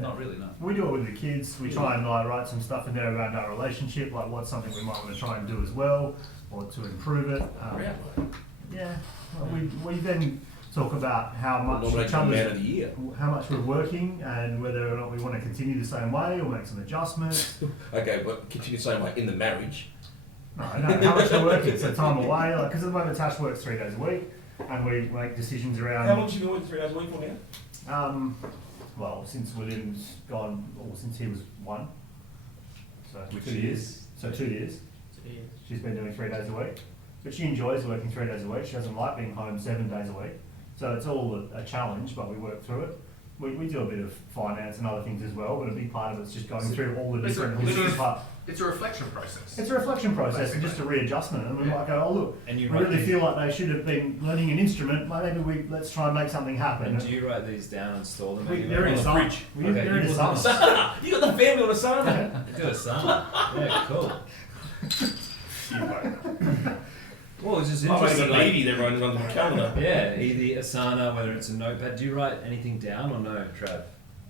Not really, no. We do it with the kids. We try and like write some stuff in there around our relationship, like what's something we might want to try and do as well, or to improve it. Yeah. Well, we then talk about how much Nominate the man of the year. how much we're working, and whether or not we want to continue the same way or make some adjustments. Okay, but continue the same way in the marriage. No, how much we're working, so time away. Like, because at the moment Tash works 3 days a week, and we make decisions around. How long have you been working 3 days a week for now? Well, since William's gone, or since he was 1. So Which 2 is? years. So 2 years. Yeah. She's been doing 3 days a week. But she enjoys working 3 days a week. She doesn't like being home 7 days a week. So it's all a challenge, but we work through it. We do a bit of finance and other things as well, but a big part of it's just going through all the different holistic parts. It's a reflection process. It's a reflection process and just a readjustment. And we might go, oh look, And we you write really these- feel like they should have been learning an instrument. Maybe let's try and make something happen. And do you write these down and store them? They're in the summer. fridge. They're in you summer. Sana! You got the family on a Sana! do a summer. Yeah, cool. Well, it's just I've only got interesting. an 80 that runs on my calendar. Yeah, either Asana, whether it's a notepad. Do you write anything down or no, Trav?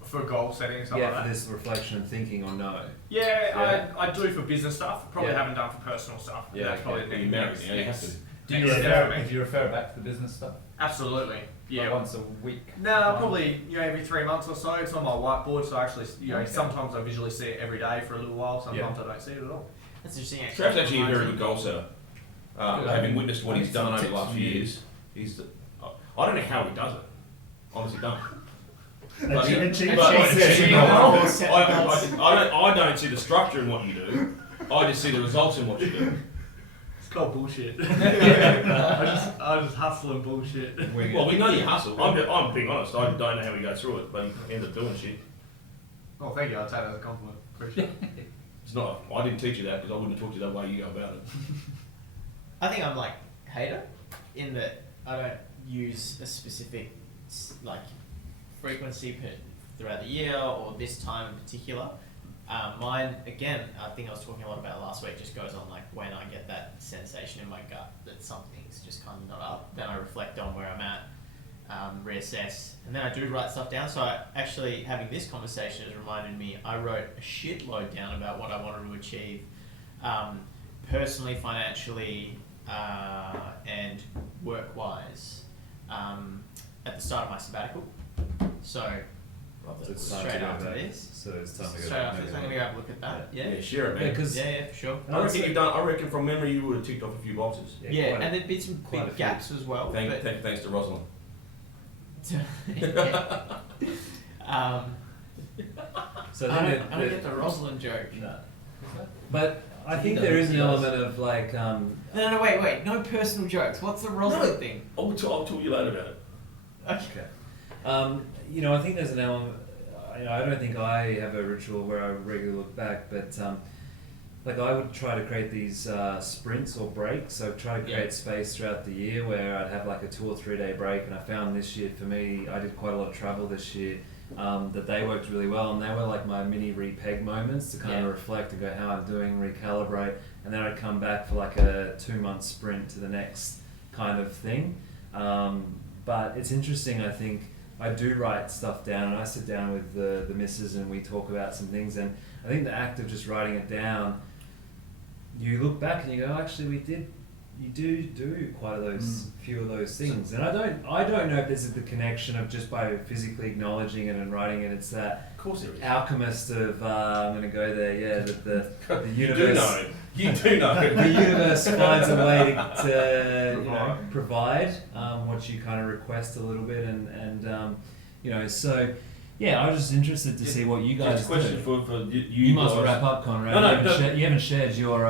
For goal setting, stuff Yeah, like for that. this reflection and thinking or no? Yeah, I do for business stuff. Probably Yeah. haven't done for personal stuff. Yeah, That's probably When the you're married, you have to. Do you next refer? step for me. Do you refer back to the business stuff? Absolutely. Yeah. Like once a week. No, probably every 3 months or so. It's on my whiteboard, so I actually Okay. sometimes I visually see it every day for a little while. Sometimes I don't see it at all. That's interesting. Trav's actually a very good goal setter. Good. Having witnessed what he's Some done over the tips last from few you. years, I don't know how he does it. Honestly, don't. And she But- says but- no. I don't see the structure in what you do. I just see the results in what you do. It's called bullshit. I just hustle and bullshit. Well, we know you hustle. I'm being honest. I don't know how he goes through it, but he ends up doing shit. Oh, thank you. I'll take that as a compliment. Appreciate it. It's not. I didn't teach you that because I wouldn't have taught you that way you go about it. I think I'm like hater in that I don't use a specific like frequency throughout the year or this time in particular. Mine, again, I think I was talking a lot about last week, just goes on like when I get that sensation in my gut that something's just kind of not up, then I reflect on where I'm at, reassess, and then I do write stuff down. So actually having this conversation has reminded me, I wrote a shitload down about what I wanted to achieve, personally, financially, and work-wise, at the start of my sabbatical. So So it's time to straight go after back. this. So it's time to go Straight back. after this, I'm gonna go have a look at that. Yeah. Yeah, share it, man. Yeah, 'cause- Yeah, for sure. I reckon from memory you would have ticked off a few boxes. Yeah, quite a- and there'd been some quite a big few. gaps as well. Thanks to Rosalind. Yeah. So I then don't, I don't get the Rosalind joke. no. But I think there is an element of like, No, wait. No personal jokes. What's the Rosalind thing? I'll talk you later about it. Okay. you know, I think there's an element. I don't think I have a ritual where I regularly look back, but like I would try to create these sprints or breaks. So try to create space throughout the year where I'd have like a 2 or 3 day break. And I found this year for me, I did quite a lot of travel this year. That they worked really well, and they were like my mini repeg moments to kind of reflect and go how I'm doing, recalibrate, and then I'd come back for like a 2-month sprint to the next kind of thing. But it's interesting, I think I do write stuff down, and I sit down with the missus and we talk about some things, and I think the act of just writing it down, you look back and you go, actually you do quite a few of those things, and I don't know if this is the connection of just by physically acknowledging it and writing it. It's that Of course there is. alchemist of I'm going to go there. Yeah, that the You universe. do know. The universe finds a way to provide what you kind of request a little bit, and so. Yeah, I was just interested to see what you guys Just a question do. for you. You must guys. wrap up, Conrad. No, You haven't shared your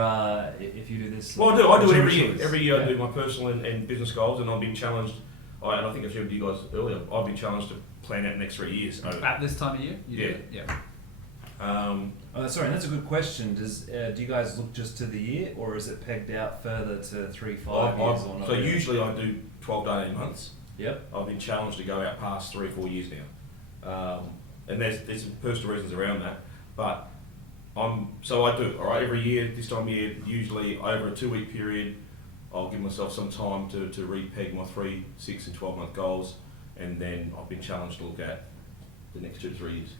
if you do this. Well, I do it every year. rituals. Every year I Yeah. do my personal and business goals, and I've been challenged. And I think I shared with you guys earlier. I've been challenged to plan out the next 3 years. At this time of year? You do it? Yeah. Sorry, that's a good question. Do you guys look just to the year, or is it pegged out further to 3-5 years or not? So usually I do 12 to 18 months. Yep. I've been challenged to go out past 3 or 4 years now. And there's some personal reasons around that, but so I do, all right, every year, this time of year, usually over a 2-week period, I'll give myself some time to repeg my 3, 6 and 12 month goals, and then I've been challenged to look at the next 2 to 3 years.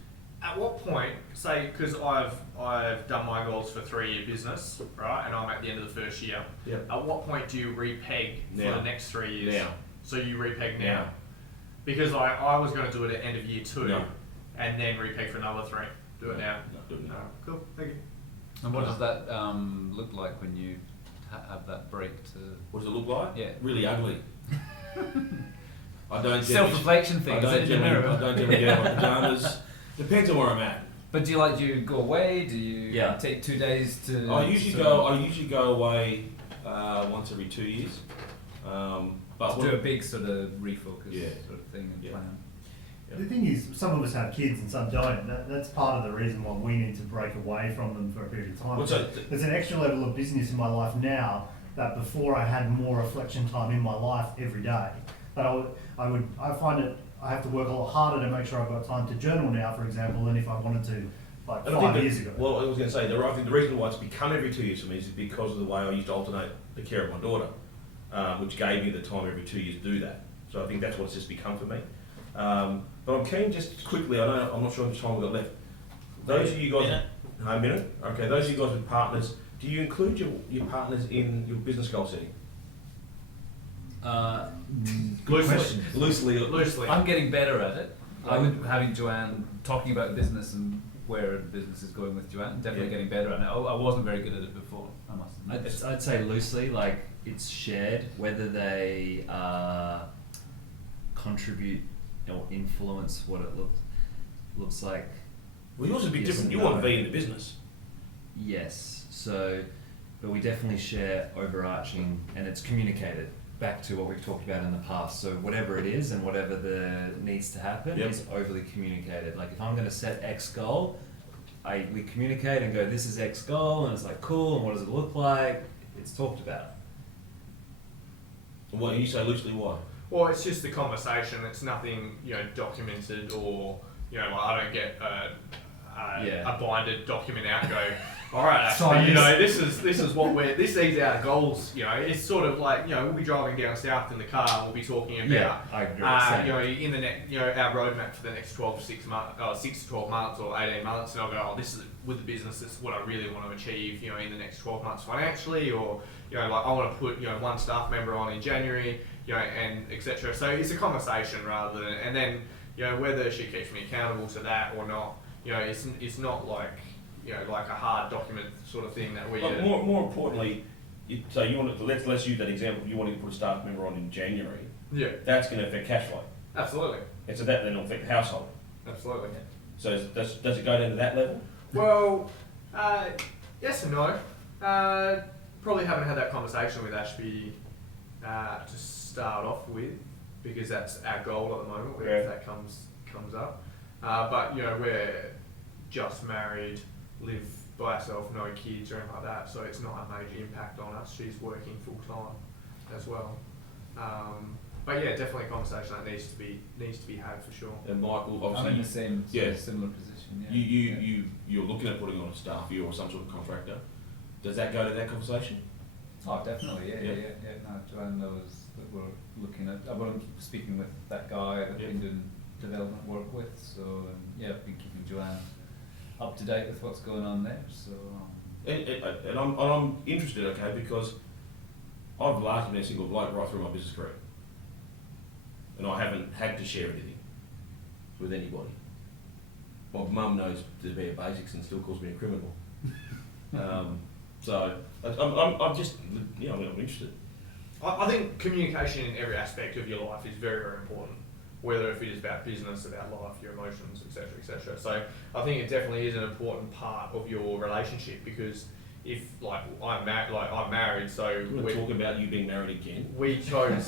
At what point, say, because I've done my goals for 3-year business, right, and I'm at the end of the first year. Yep. At what point do you repeg for Now. the next 3 years? Now. So you repeg now. Now. Because I was going to do it at end of year 2, No. and then repeg for another 3. Do it now. No, do it now. Cool. Thank you. And what does that look like when you have that break to... What does it look like? Yeah. Really ugly. I don't Self-reflection thing, I is it? don't generally get out my pajamas. Depends on where I'm at. But do you go away? Do you take 2 days to... I usually go away once every 2 years. But to do a big sort of refocus Yeah. sort of thing and Yeah. plan. The thing is, some of us have kids and some don't. That's part of the reason why we need to break away from them for a period of time. What's that? There's an extra level of business in my life now that before I had more reflection time in my life every day. But I find it, I have to work a lot harder to make sure I've got time to journal now, for example, than if I wanted to like And I think 5 years ago. Well, I was going to say, I think the reason why it's become every 2 years for me is because of the way I used to alternate the care of my daughter, which gave me the time every 2 years to do that. So I think that's what it's just become for me. But I'm keen just quickly, I'm not sure how much time we've got left. Those of you guys, a minute? Okay, those of you guys with partners, do you include your partners in your business goal setting? Good question. Loosely. I'm getting better at it. I would having Joanne talking about business and where the business is going with Joanne, definitely getting better at it. I wasn't very good at it before, I must admit. I'd say loosely, like it's shared, whether they contribute or influence what it looks like. Well, yours is a bit Yes different. and You want to no. be in the business. Yes, so, but we definitely share overarching, and it's communicated back to what we've talked about in the past. So whatever it is and whatever needs to happen Yep. is overly communicated. Like if I'm going to set X goal, we communicate and go, this is X goal, and it's like cool, and what does it look like? It's talked about. And what you say loosely, why? Well, it's just the conversation. It's nothing, documented or, like I don't get a binded document out and go, all right, actually, this is what these are our goals. It's sort of like, we'll be driving down south in the car and we'll be talking about, I agree. in the next, our roadmap for the next 6 to 12 months or 18 months, and I'll go, this is with the business. This is what I really want to achieve, in the next 12 months financially, or like I want to put, one staff member on in January. And etc. So it's a conversation rather than, and then whether she keeps me accountable to that or not. It's not like like a hard document sort of thing that we. But more importantly, so you want to let's use that example. You want to put a staff member on in January. Yeah. That's going to affect cash flow, Absolutely. and so that then will affect the household. Absolutely. absolutely. So does it go down to that level? Well, yes and no. Probably haven't had that conversation with Ashby to start off with, because that's our goal at the moment, whether if that comes up. But you know, we're just married, live by ourselves, no kids or anything like that, so it's not a major impact on us. She's working full time as well. But yeah, definitely a conversation that needs to be had for sure. And Michael, I'm in the obviously, same yeah. similar position. Yeah. you're looking at putting on a staff, you or some sort of contractor. Does that go to that conversation? Oh, definitely. Yeah. Yeah. No, Joanne knows that we're looking at. Well, I'm speaking with that guy that I've been doing development work with. So I've been keeping Joanne up to date with what's going on there. So. And I'm interested, okay, because I've largely been a single bloke right through my business career, and I haven't had to share anything with anybody. My mum knows the bare basics and still calls me a criminal. So I'm just, I'm interested. I think communication in every aspect of your life is very, very important. Whether if it is about business, about life, your emotions, etc., etc. So I think it definitely is an important part of your relationship, because if I'm married, so We're talking about you being married again. we chose.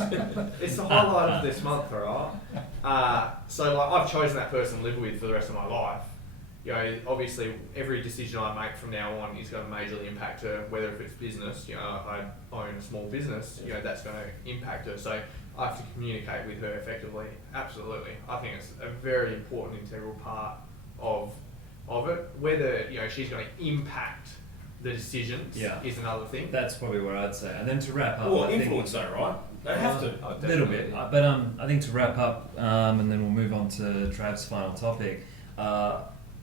It's the highlight of this month, alright. So I've chosen that person to live with for the rest of my life. You know, obviously every decision I make from now on is going to majorly impact her. Whether if it's business, you know, I own a small business, you know, that's going to impact her. So I have to communicate with her effectively. Absolutely, I think it's a very important integral part of it. Whether she's going to impact the decisions is another thing. That's probably what I'd say. And then to wrap up, Well, I think influence though, right? They have to. a little bit, but I think to wrap up, and then we'll move on to Trav's final topic.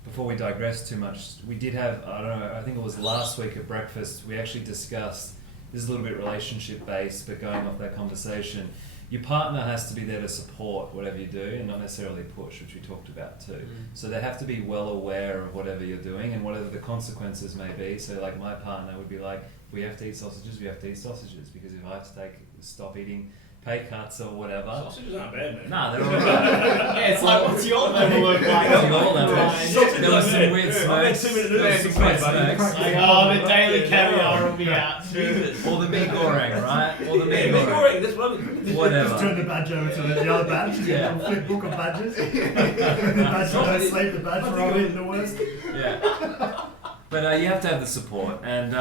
Before we digress too much, we did have, I don't know, I think it was last week at breakfast, we actually discussed, this is a little bit relationship based, but going off that conversation, your partner has to be there to support whatever you do and not necessarily push, which we talked about too. So they have to be well aware of whatever you're doing and whatever the consequences may be. So like my partner would be like, if we have to eat sausages, we have to eat sausages, because if I have to stop eating pay cuts or whatever. Sausages aren't bad, man. Nah, they're alright. Yeah, it's like, what's your level of What's your level? Sausages There was aren't some bad. weird I've had smokes. 2 minutes There was noodles, some weird buddy. smokes. Like, oh, the daily caviar will be out. Or the meat goreng, right? Or the meat Yeah, goreng. goreng, that's what I mean. Just Whatever. turn the badge over to the other badge. Just get a little flip book of badges. The badge for don't sleep, the badge for I'm eating the worst. Yeah. But you have to have the support. And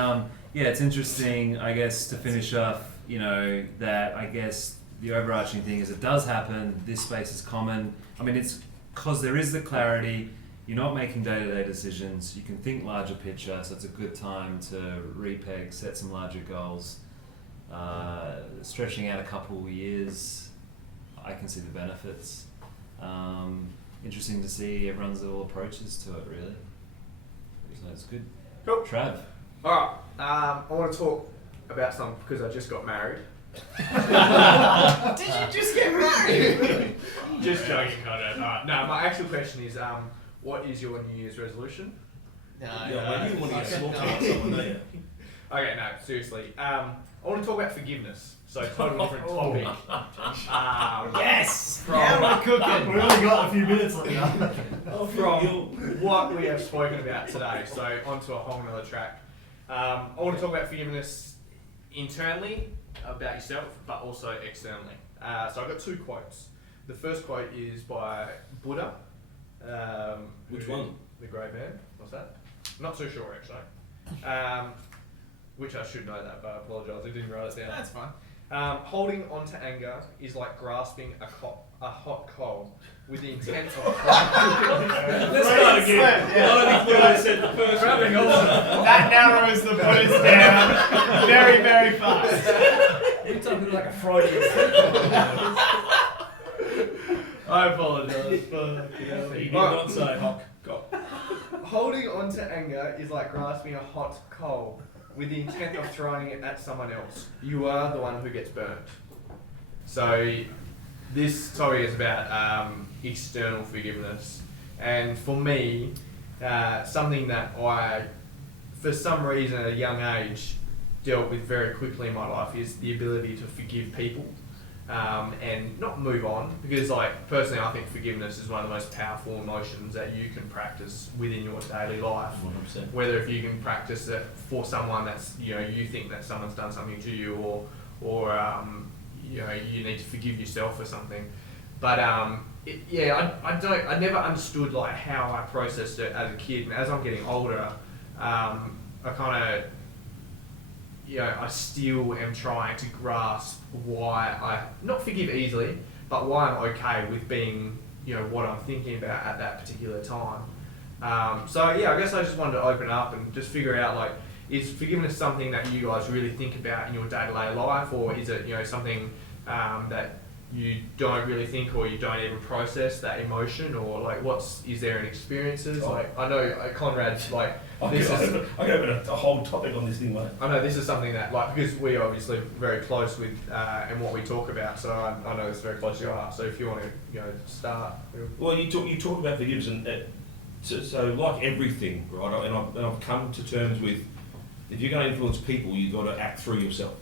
it's interesting, I guess, to finish off, that I guess the overarching thing is it does happen. This space is common. I mean, it's because there is the clarity. You're not making day-to-day decisions. You can think larger picture, so it's a good time to repeg, set some larger goals. Stretching out a couple of years, I can see the benefits. Interesting to see everyone's little approaches to it, really. So it's good. Cool. Trav. Alright, I want to talk about something because I just got married. Did you just get married? Just joking, kind of. No, my actual question is, what is your New Year's resolution? No, Yeah, well, you want to get fucking slaughtered no. on someone, don't you? Okay, no, seriously. I want to talk about forgiveness. So, total different topic. Yes! From- Now we're cooking. We've only got a few minutes left now. From what we have spoken about today, so onto a whole nother track. I want to talk about forgiveness internally, about yourself, but also externally. So I've got 2 quotes. The first quote is by Buddha. Which one? The Grey Man. What's that? Not too sure, actually. Which I should know that, but I apologise, I didn't write it down. That's fine. Holding on to anger is like grasping a hot coal with the intent of Let's start again. Yeah. I think I said the first grabbing one. on. That narrows the points down very, very fast. You're talking like a Freudian. I apologise. He did not say hot cock. Holding on to anger is like grasping a hot coal with the intent of throwing it at someone else. You are the one who gets burnt. So this topic is about external forgiveness. And for me, something that I, for some reason at a young age, dealt with very quickly in my life is the ability to forgive people. and not move on, because like personally I think forgiveness is one of the most powerful emotions that you can practice within your daily life. 100%. Whether if you can practice it for someone that's, you know, you think that someone's done something to you, or you know, you need to forgive yourself for something. But I never understood like how I processed it as a kid, and as I'm getting older, I kind of, you know, I still am trying to grasp why I not forgive easily, but why I'm okay with being, you know, what I'm thinking about at that particular time. So yeah, I guess I just wanted to open up and just figure out, like, is forgiveness something that you guys really think about in your day-to-day life, or is it, you know, something that you don't really think, or you don't even process that emotion, or like is there an experiences? Oh. Like I know Conrad's like I this is. could open a whole topic on this thing, mate. I know this is something that, like, because we're obviously very close with and what we talk about, so I know it's very close to your heart. So if you want to, you know, start. Well, you talk about forgiveness, and so like everything, right? And I've come to terms with, if you're going to influence people, you've got to act through yourself,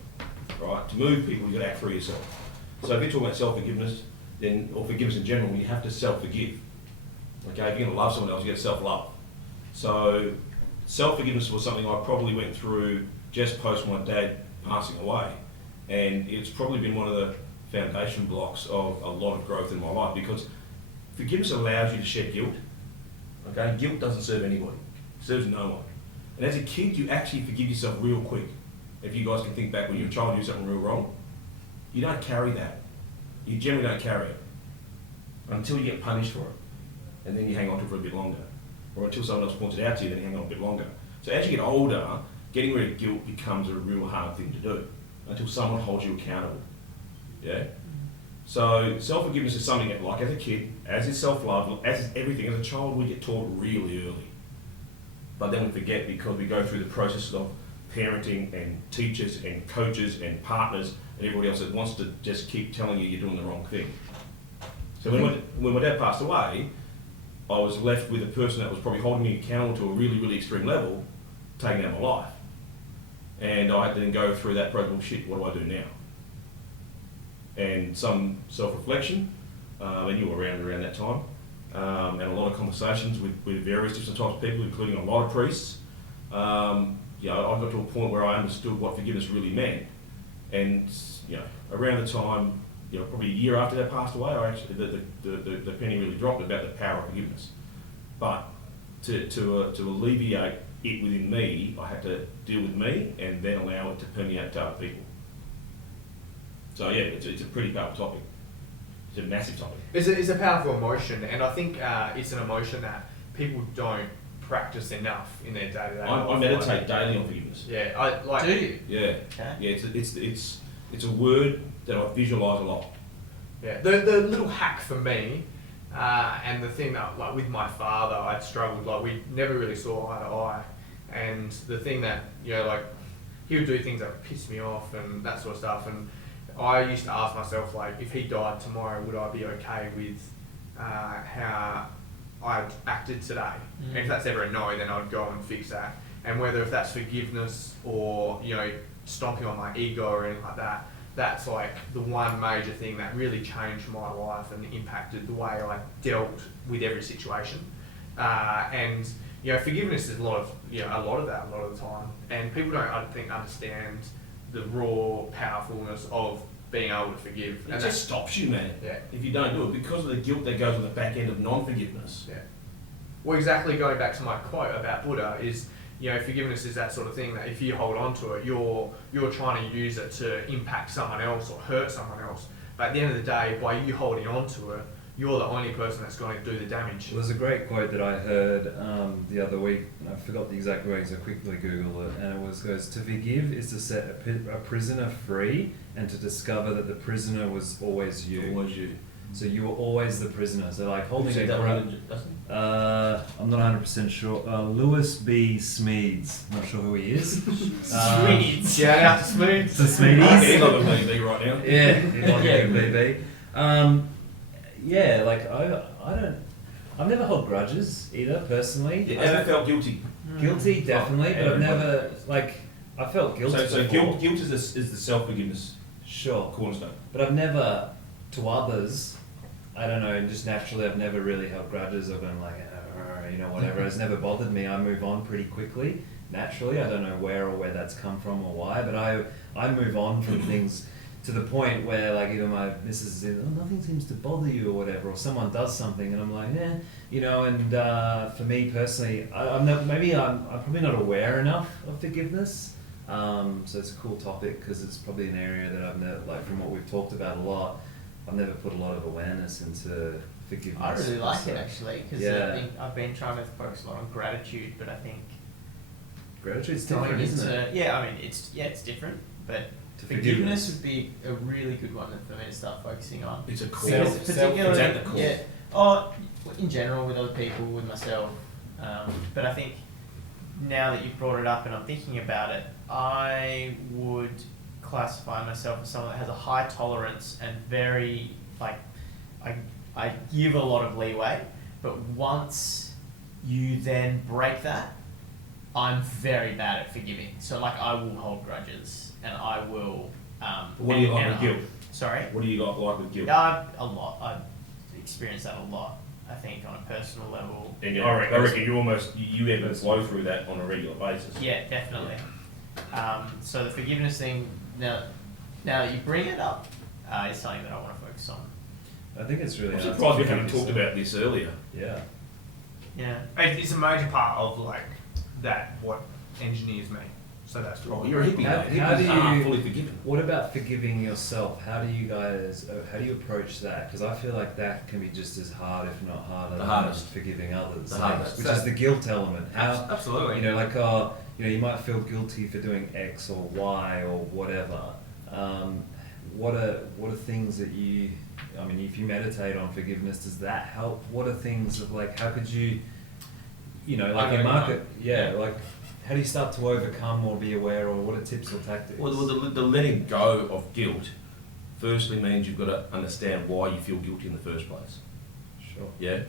right? To move people, you've got to act through yourself. So if you're talking about self-forgiveness, then, or forgiveness in general, you have to self-forgive. Okay, if you're going to love someone else, you got to self-love. So self-forgiveness was something I probably went through just post my dad passing away, and it's probably been one of the foundation blocks of a lot of growth in my life, because forgiveness allows you to shed guilt. Okay, guilt doesn't serve anybody, it serves no one. And as a kid, you actually forgive yourself real quick. If you guys can think back when you're a child and you do something real wrong, you don't carry that. You generally don't carry it until you get punished for it, and then you hang on to it for a bit longer, or until someone else points it out to you, then you hang on a bit longer. So as you get older, getting rid of guilt becomes a real hard thing to do until someone holds you accountable. Yeah. So self-forgiveness is something that, like as a kid, as is self-love, as is everything, as a child we get taught really early. But then we forget, because we go through the process of parenting and teachers and coaches and partners and everybody else that wants to just keep telling you you're doing the wrong thing. So when my dad passed away, I was left with a person that was probably holding me accountable to a really, really extreme level, taking out my life. And I had to then go through that process, well, shit, what do I do now? And some self-reflection, and you were around that time, and a lot of conversations with various different types of people, including a lot of priests. You know, I got to a point where I understood what forgiveness really meant. And, you know, around the time, you know, probably a year after they passed away, I actually, the penny really dropped about the power of forgiveness. But to alleviate it within me, I had to deal with me and then allow it to permeate to other people. So yeah, it's a pretty powerful topic. It's a massive topic. It's a powerful emotion, and I think it's an emotion that people don't practice enough in their day-to-day life. I meditate daily on forgiveness. Yeah, I like. Do you? Yeah, Okay. yeah. It's a word that I visualise a lot. Yeah, the little hack for me, and the thing that, like, with my father, I'd struggled, like, we never really saw eye to eye, and the thing that, you know, like, he would do things that would piss me off and that sort of stuff, and I used to ask myself, like, if he died tomorrow, would I be okay with how I'd acted today? And if that's ever a no, then I'd go and fix that. And whether if that's forgiveness or, you know, stomping on my ego or anything like that, that's like the one major thing that really changed my life and impacted the way I dealt with every situation. And, you know, forgiveness is a lot of that a lot of the time. And people don't, I think, understand the raw powerfulness of being able to forgive. It just stops you, man. Yeah. If you don't do it, because of the guilt that goes on the back end of non-forgiveness. Yeah. Well, exactly, going back to my quote about Buddha is, you know, forgiveness is that sort of thing that if you hold on to it, you're trying to use it to impact someone else or hurt someone else. But at the end of the day, by you holding on to it, you're the only person that's going to do the damage. There's a great quote that I heard the other week, and I forgot the exact wording, so I quickly Googled it, and it goes, to forgive is to set a prisoner free and to discover that the prisoner was always you. Always you. So you were always the prisoner. So like holding Said a that grudge. one, doesn't he? I'm not 100% sure. Lewis B. Smeeds. Not sure who he is. Swedes. Yeah, out to Smooth. The Smeedies. He's on the TV right now. Yeah, he's like BB. Yeah, like I've never held grudges either personally. You ever felt guilty? Guilty, definitely, but I've never, like, I felt guilty. So before. guilt is the self-forgiveness Sure. cornerstone. But I've never, to others, I don't know, and just naturally I've never really held grudges or been like, you know, whatever. It's never bothered me. I move on pretty quickly, naturally. I don't know where that's come from or why, but I move on from things to the point where, like, either my missus is, oh, nothing seems to bother you or whatever, or someone does something and I'm like, you know, and for me personally, I'm probably not aware enough of forgiveness. So it's a cool topic because it's probably an area that I've never, like, from what we've talked about a lot, I've never put a lot of awareness into forgiveness. I really like so, it actually, because yeah. I think I've been trying to focus a lot on gratitude, but I think Gratitude's going different, into, isn't it? yeah, I mean it's different, but To forgiveness would be a really good one for me to start focusing on. It's a core. Because particularly, It's at the core. yeah, oh, in general with other people, with myself, but I think now that you've brought it up and I'm thinking about it, I would classify myself as someone that has a high tolerance and very, like, I give a lot of leeway, but once you then break that, I'm very bad at forgiving. So, like, I will hold grudges and I will. What do you like and with guilt? Sorry? What do you got like with guilt? A lot. I've experienced that a lot, I think, on a personal level. And I reckon you ebb and flow through that on a regular basis. Yeah, definitely. So the forgiveness thing, now that you bring it up, is something that I want to focus on. I think it's really I'm hard surprised to we haven't forgive talked about this earlier. Yeah. Yeah. It's a major part of like that what engineers me. So that's Oh, you're a hippie. How Hippies do are you- fully forgiven. What about forgiving yourself? How do you approach that? Because I feel like that can be just as hard, if not harder, The than hardest. forgiving others. The hardest. Which is the guilt element. How, absolutely. you know, like, you might feel guilty for doing X or Y or whatever. What are things that you, I mean, if you meditate on forgiveness, does that help? What are things of, like, how could you, like in market, like, how do you start to overcome or be aware, or what are tips or tactics? Well, the letting go of guilt firstly means you've got to understand why you feel guilty in the first place. Sure. Yeah?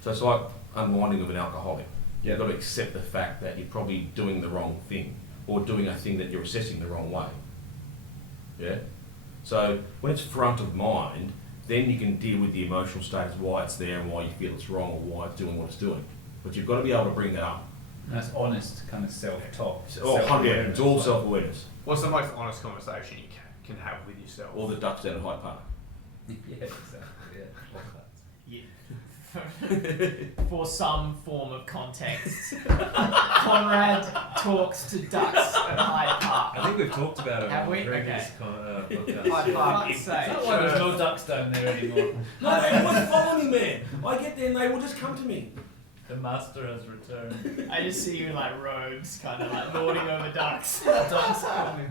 So it's like unwinding of an alcoholic. Yeah. You've got to accept the fact that you're probably doing the wrong thing, or doing a thing that you're assessing the wrong way. Yeah? So when it's front of mind, then you can deal with the emotional status, why it's there and why you feel it's wrong or why it's doing what it's doing. But you've got to be able to bring that up. That's honest kind of self-talk. Oh, self-awareness. it's all self-awareness. What's the most honest conversation you can have with yourself? All the ducks down at Hyde Park. Yeah, exactly. Yeah. Yeah. For some form of context, Conrad talks to ducks at Hyde Park. I think we've talked about it Have on we? previous Okay. podcast. Hyde Park. Is that why there's no ducks down there anymore? No, they always follow me, man. I get there and they will just come to me. The master has returned. I just see you in like robes, kind of like lording over ducks. Ducks coming.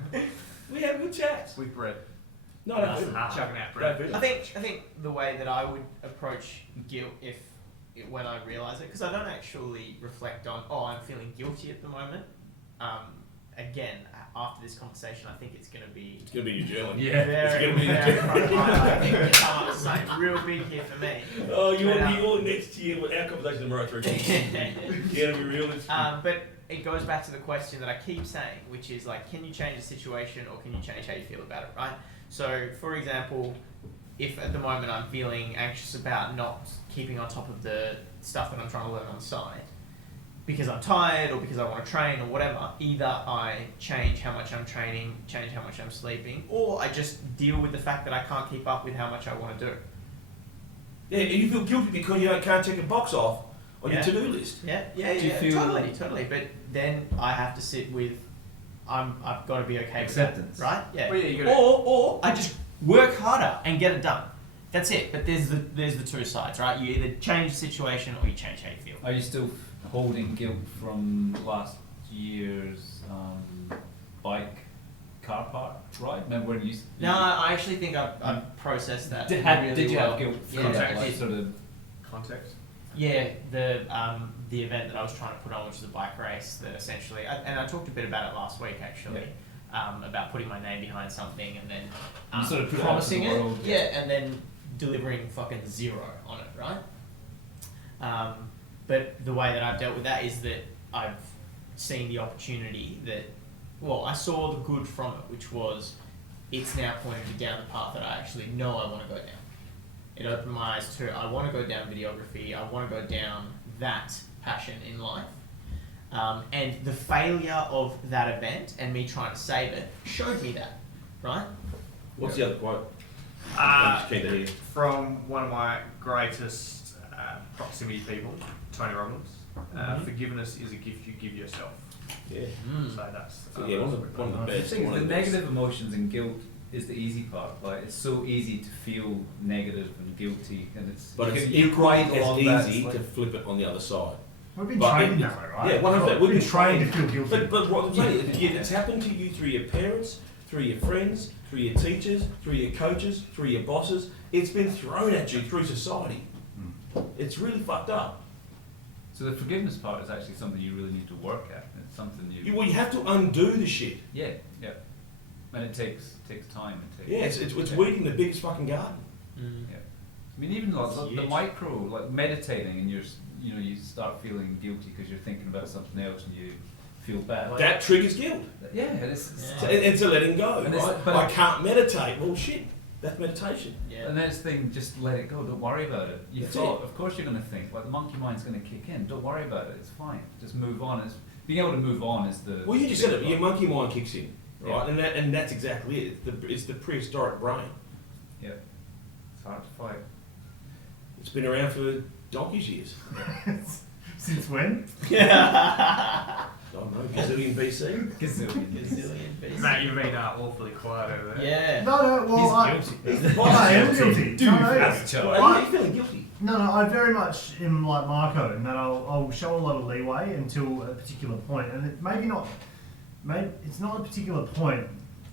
We have good chats. With bread. No, no, Chugging out bread. I think the way that I would approach guilt when I realise it, because I don't actually reflect on, I'm feeling guilty at the moment. Again, after this conversation, I think it's going to be It's going to be your journal. Yeah. It's very, gonna be very front of mind. I think it's come up to something real big here for me. Oh, But, you're next year with our conversation tomorrow, 3 weeks. Yeah, to be real. But it goes back to the question that I keep saying, which is like, can you change the situation or can you change how you feel about it, right? So, for example, if at the moment I'm feeling anxious about not keeping on top of the stuff that I'm trying to learn on the side, because I'm tired or because I want to train or whatever, either I change how much I'm training, change how much I'm sleeping, or I just deal with the fact that I can't keep up with how much I want to do. Yeah, and you feel guilty because you can't check a box off on your to-do list. Yeah, Do you feel- totally. But then I have to sit with, I've got to be okay Acceptance. with that, right? Yeah. Well, yeah, you gotta- Or I just work harder and get it done. That's it. But there's the two sides, right? You either change the situation or you change how you feel. Are you still holding guilt from last year's bike car park ride? Remember when you? No, I actually think I've processed that. Did really you well. have guilt Yeah, from I that? Like did. sort of. Context. Yeah, the event that I was trying to put on, which was a bike race, that essentially, and I talked a bit about it last week actually, about putting my name behind something and then You sort of put it out promising to the it, world, yeah, and then delivering fucking 0 on it, right? But the way that I've dealt with that is that I've seen the opportunity that, well, I saw the good from it, which was it's now pointed me down the path that I actually know I want to go down. It opened my eyes to, I want to go down videography, I want to go down that passion in life. And the failure of that event and me trying to save it showed me that, right? What's the other quote? I'm just keen to hear. From one of my greatest proximity people, Tony Robbins. Forgiveness is a gift you give yourself. Yeah. So that's So yeah, one of the The best. thing is, one the of the best. negative emotions and guilt is the easy part. Like, it's so easy to feel negative and guilty, and it's But you it's can- you equally ride along that, as easy it's to like- flip it on the other side. We've been But trained it- that way, right? Yeah, 100%. We've been trained to feel guilty. But what I'm saying, it's happened to you through your parents, through your friends, through your teachers, through your coaches, through your bosses. It's been thrown at you through society. It's really fucked up. So the forgiveness part is actually something you really need to work at. It's something You have to undo the shit. yeah, and it takes time. It takes Yeah, it's weeding the biggest fucking garden. Yeah. I mean, even like That's the huge. micro, like meditating, and you start feeling guilty because you're thinking about something else and you feel bad. Like, That triggers guilt. yeah, it's, Yeah. So it's a letting go, And it's- right? but- I can't meditate. Well, shit, that's meditation. Yeah. And next thing, just let it go. Don't worry about it. You That's thought, it. of course, you're going to think. Like the monkey mind's going to kick in. Don't worry about it. It's fine. Just move on. It's being able to move on is the. Well, you just said it. Your monkey mind kicks in, right? Yeah. And that's exactly it. It's the prehistoric brain. Yeah, it's hard to fight. It's been around for donkey's years. Since when? I don't know, gazillion BC. Gazillion pieces. Matt, you've been awfully quiet over there. Yeah. No, well, He's guilty. He's the I am boss. guilty. Dude, No, no. that's a Well, child. are you feeling guilty? No, I very much am like Marco in that I'll show a lot of leeway until a particular point, and it's not a particular point.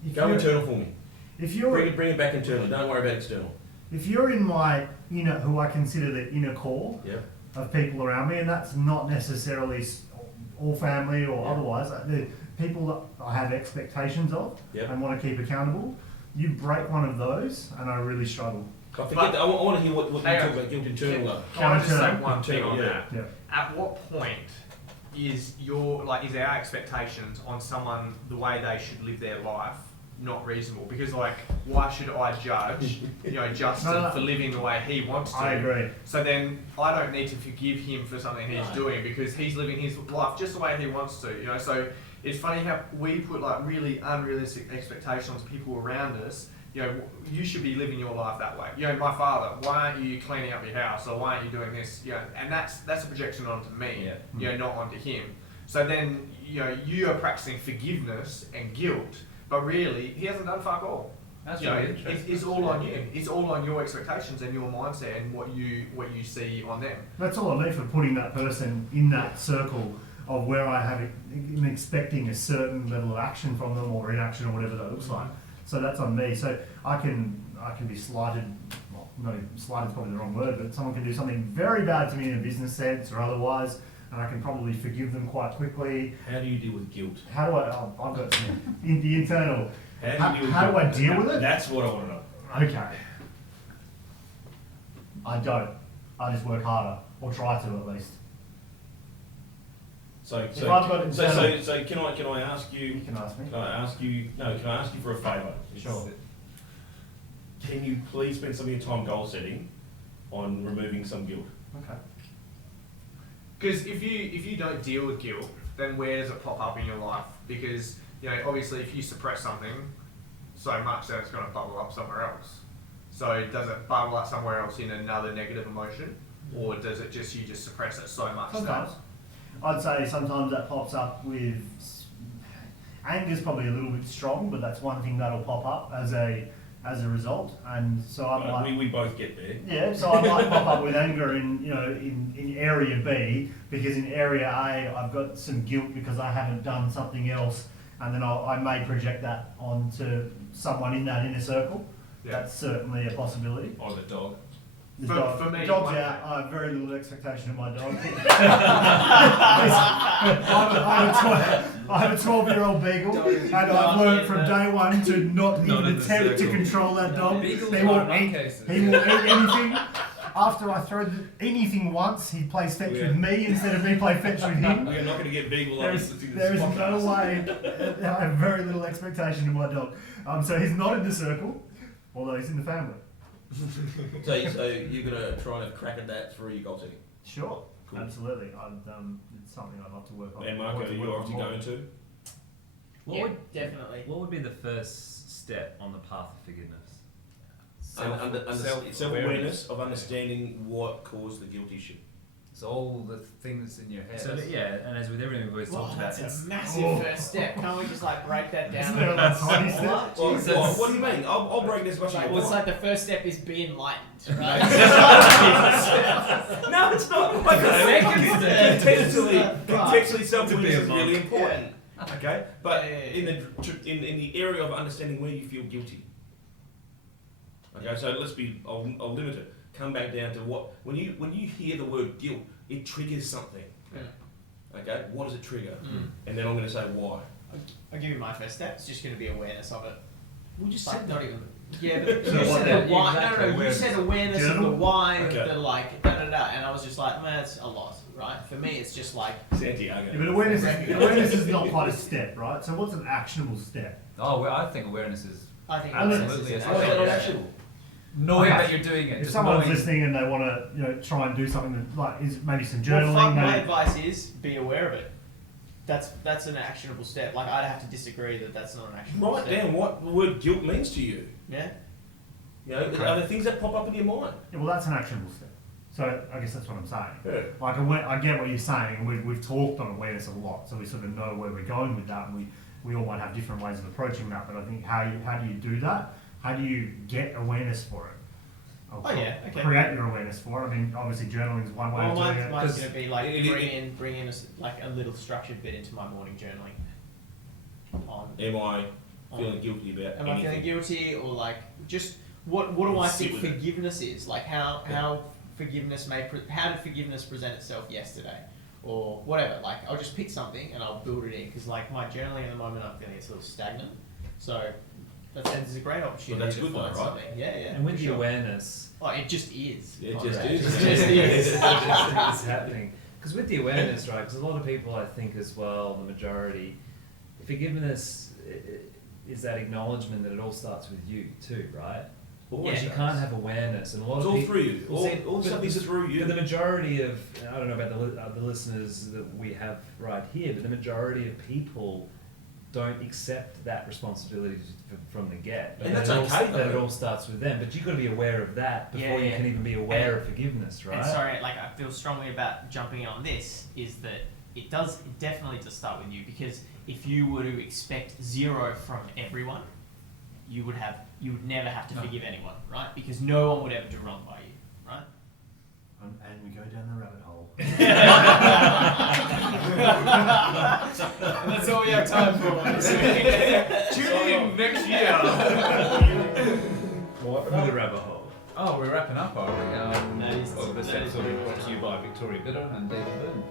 If Go you're- internal for me. If you're Bring it back internal. Don't worry about external. if you're in my inner, who I consider the inner core Yeah. of people around me, and that's not necessarily all family or Yeah. otherwise, the people that I have expectations of Yeah. and want to keep accountable. You break one of those, and I really struggle. I forget that. I want to hear what you Hang talk on. about guilt internal though. Can I just say Internal. one thing on Internal, that? Yeah. At what point is our expectations on someone the way they should live their life not reasonable? Because why should I judge Justin No. for living the way he wants to? I agree. So then I don't need to forgive him for something he's doing because he's living his life just the way he wants to. So it's funny how we put really unrealistic expectations on people around us. You should be living your life that way. My father, why aren't you cleaning up your house, or why aren't you doing this? And that's a projection onto me, not onto him. So then you are practicing forgiveness and guilt, but really he hasn't done fuck all. That's You know, really interesting. it's all on you. It's all on your expectations and your mindset and what you see on them. That's all I need for putting that person in that circle of where I'm expecting a certain level of action from them or inaction or whatever that looks like. So that's on me. So I can be slighted. Well, no, slighted is probably the wrong word, but someone can do something very bad to me in a business sense or otherwise, and I can probably forgive them quite quickly. How do you deal with guilt? How do I? Oh, I've got in the internal. How do you How do I deal with it? That's what I want to know. Okay. I don't. I just work harder, or try to at least. So I've got internal- so can I ask you? You can ask me. Can I ask you? No, can I ask you for a favour? Sure. Can you please spend some of your time goal setting on removing some guilt? Okay. Because if you don't deal with guilt, then where does it pop up in your life? Because obviously, if you suppress something so much that it's going to bubble up somewhere else. So does it bubble up somewhere else in another negative emotion, or does it you just suppress it so much Sometimes. I'd say sometimes that pops up with anger's probably a little bit strong, but that's one thing that'll pop up as a result. And so I might We both get there. yeah, so I might pop up with anger in in area B because in area A I've got some guilt because I haven't done something else, and then I may project that onto someone in that inner circle. Yeah. That's certainly a possibility. Or the dog. The For- dog, for me, the dog's my- out. I have very little expectation of my dog. I have a 12-year-old beagle, and I've learned from day one to not Not even in the attempt to circle. control that dog. Beagles He are will in eat. cases. He will eat anything. after I throw anything once, he plays fetch Yeah. with me instead of me play fetch with him. We are not going to get big. There is no way. I have very little expectation in my dog. So he's not in the circle, although he's in the family. So you're going to try and have a crack at that through your goal team? Sure, Cool. absolutely. It's something I'd love to work on. And Marco, you're obviously going to? Yeah, definitely. What would be the first step on the path of forgiveness? Self-awareness of understanding what caused the guilt issue. It's all the things in your head. So yeah, and as with everything we've always talked about, That's it's a massive first step. Can't we just like break that down? Isn't there like tiny steps? Well, Jesus. what do you mean? I'll break this much. Like, well, it's like the first step is be enlightened, right? No, it's not. Like The second step. Contextually, self-awareness To be a is really monk. important. Okay, but Yeah. in the area of understanding where you feel guilty. Okay, so I'll limit it. Come back down to what when you hear the word guilt, it triggers something. Yeah. Okay, what does it trigger? Mm. And then I'm going to say why. I'll give you my first step. It's just going to be awareness of it. We just Like, said not that. even. Yeah, but So you what said then? the why. Exactly, No, you awareness. said awareness of Journal? the why of Okay. the like da da da, and I was just like, man, that's a lot, right? For me, it's just like Santiago. Yeah, but awareness is not quite a step, right? So what's an actionable step? Oh, well, I think awareness is I think absolutely awareness is essential. an Yeah. action. Knowing Okay. that you're doing it. If just someone's knowing- listening and they want to, try and do something that, like, is maybe some Well, journaling, fuck, my maybe. advice is be aware of it. That's an actionable step. Like I'd have to disagree that that's not an actionable Write step. down what the word guilt means to you. Yeah. You know, are there things that pop up in your mind? Yeah, well, that's an actionable step. So I guess that's what I'm saying. Yeah. Like, I get what you're saying, and we've talked on awareness a lot, so we sort of know where we're going with that, and we all might have different ways of approaching that. But I think how do you do that? How do you get awareness for it? Or Oh, yeah, okay. Create your awareness for it. I mean, obviously journaling is one way Well, of doing mine's it. going 'cause to be like it- bring in like a little structured bit into my morning journaling. Am I feeling guilty about Am I anything? feeling guilty or like just what do I Sit think with it. forgiveness is? Like how forgiveness how did forgiveness present itself yesterday or whatever? Like I'll just pick something and I'll build it in because like my journaling at the moment I'm feeling it's a little stagnant. So that's a great opportunity that's to good though, find right? something. Yeah, yeah. and with for the sure. awareness, Oh, it just is. It Oh, just right. is. It just is. it's happening. Because with the awareness, right? Because a lot of people, I think, as well, the majority, forgiveness is that acknowledgement that it all starts with you too, right? Always Because you does. can't have awareness, and a lot It's of all people. through you. All but- stuff is through you. But the majority of, I don't know about the listeners that we have right here, but the majority of people don't accept that responsibility from the get. And that that's it all, okay, that it though. all starts with them. But you've got to be aware of that before Yeah, you yeah. can even be aware of forgiveness, right? And sorry, like I feel strongly about jumping on this is that it definitely does start with you because if you were to expect zero from everyone, you would never have to forgive anyone, right? Because no one would ever do wrong by you, right? And we go down the rabbit hole. That's all we have time for. Tune in next year. What? Through the rabbit hole. Oh, we're wrapping up, are we? That is- Well, this that is episode very brought to you by Victoria Bitter and David Boone.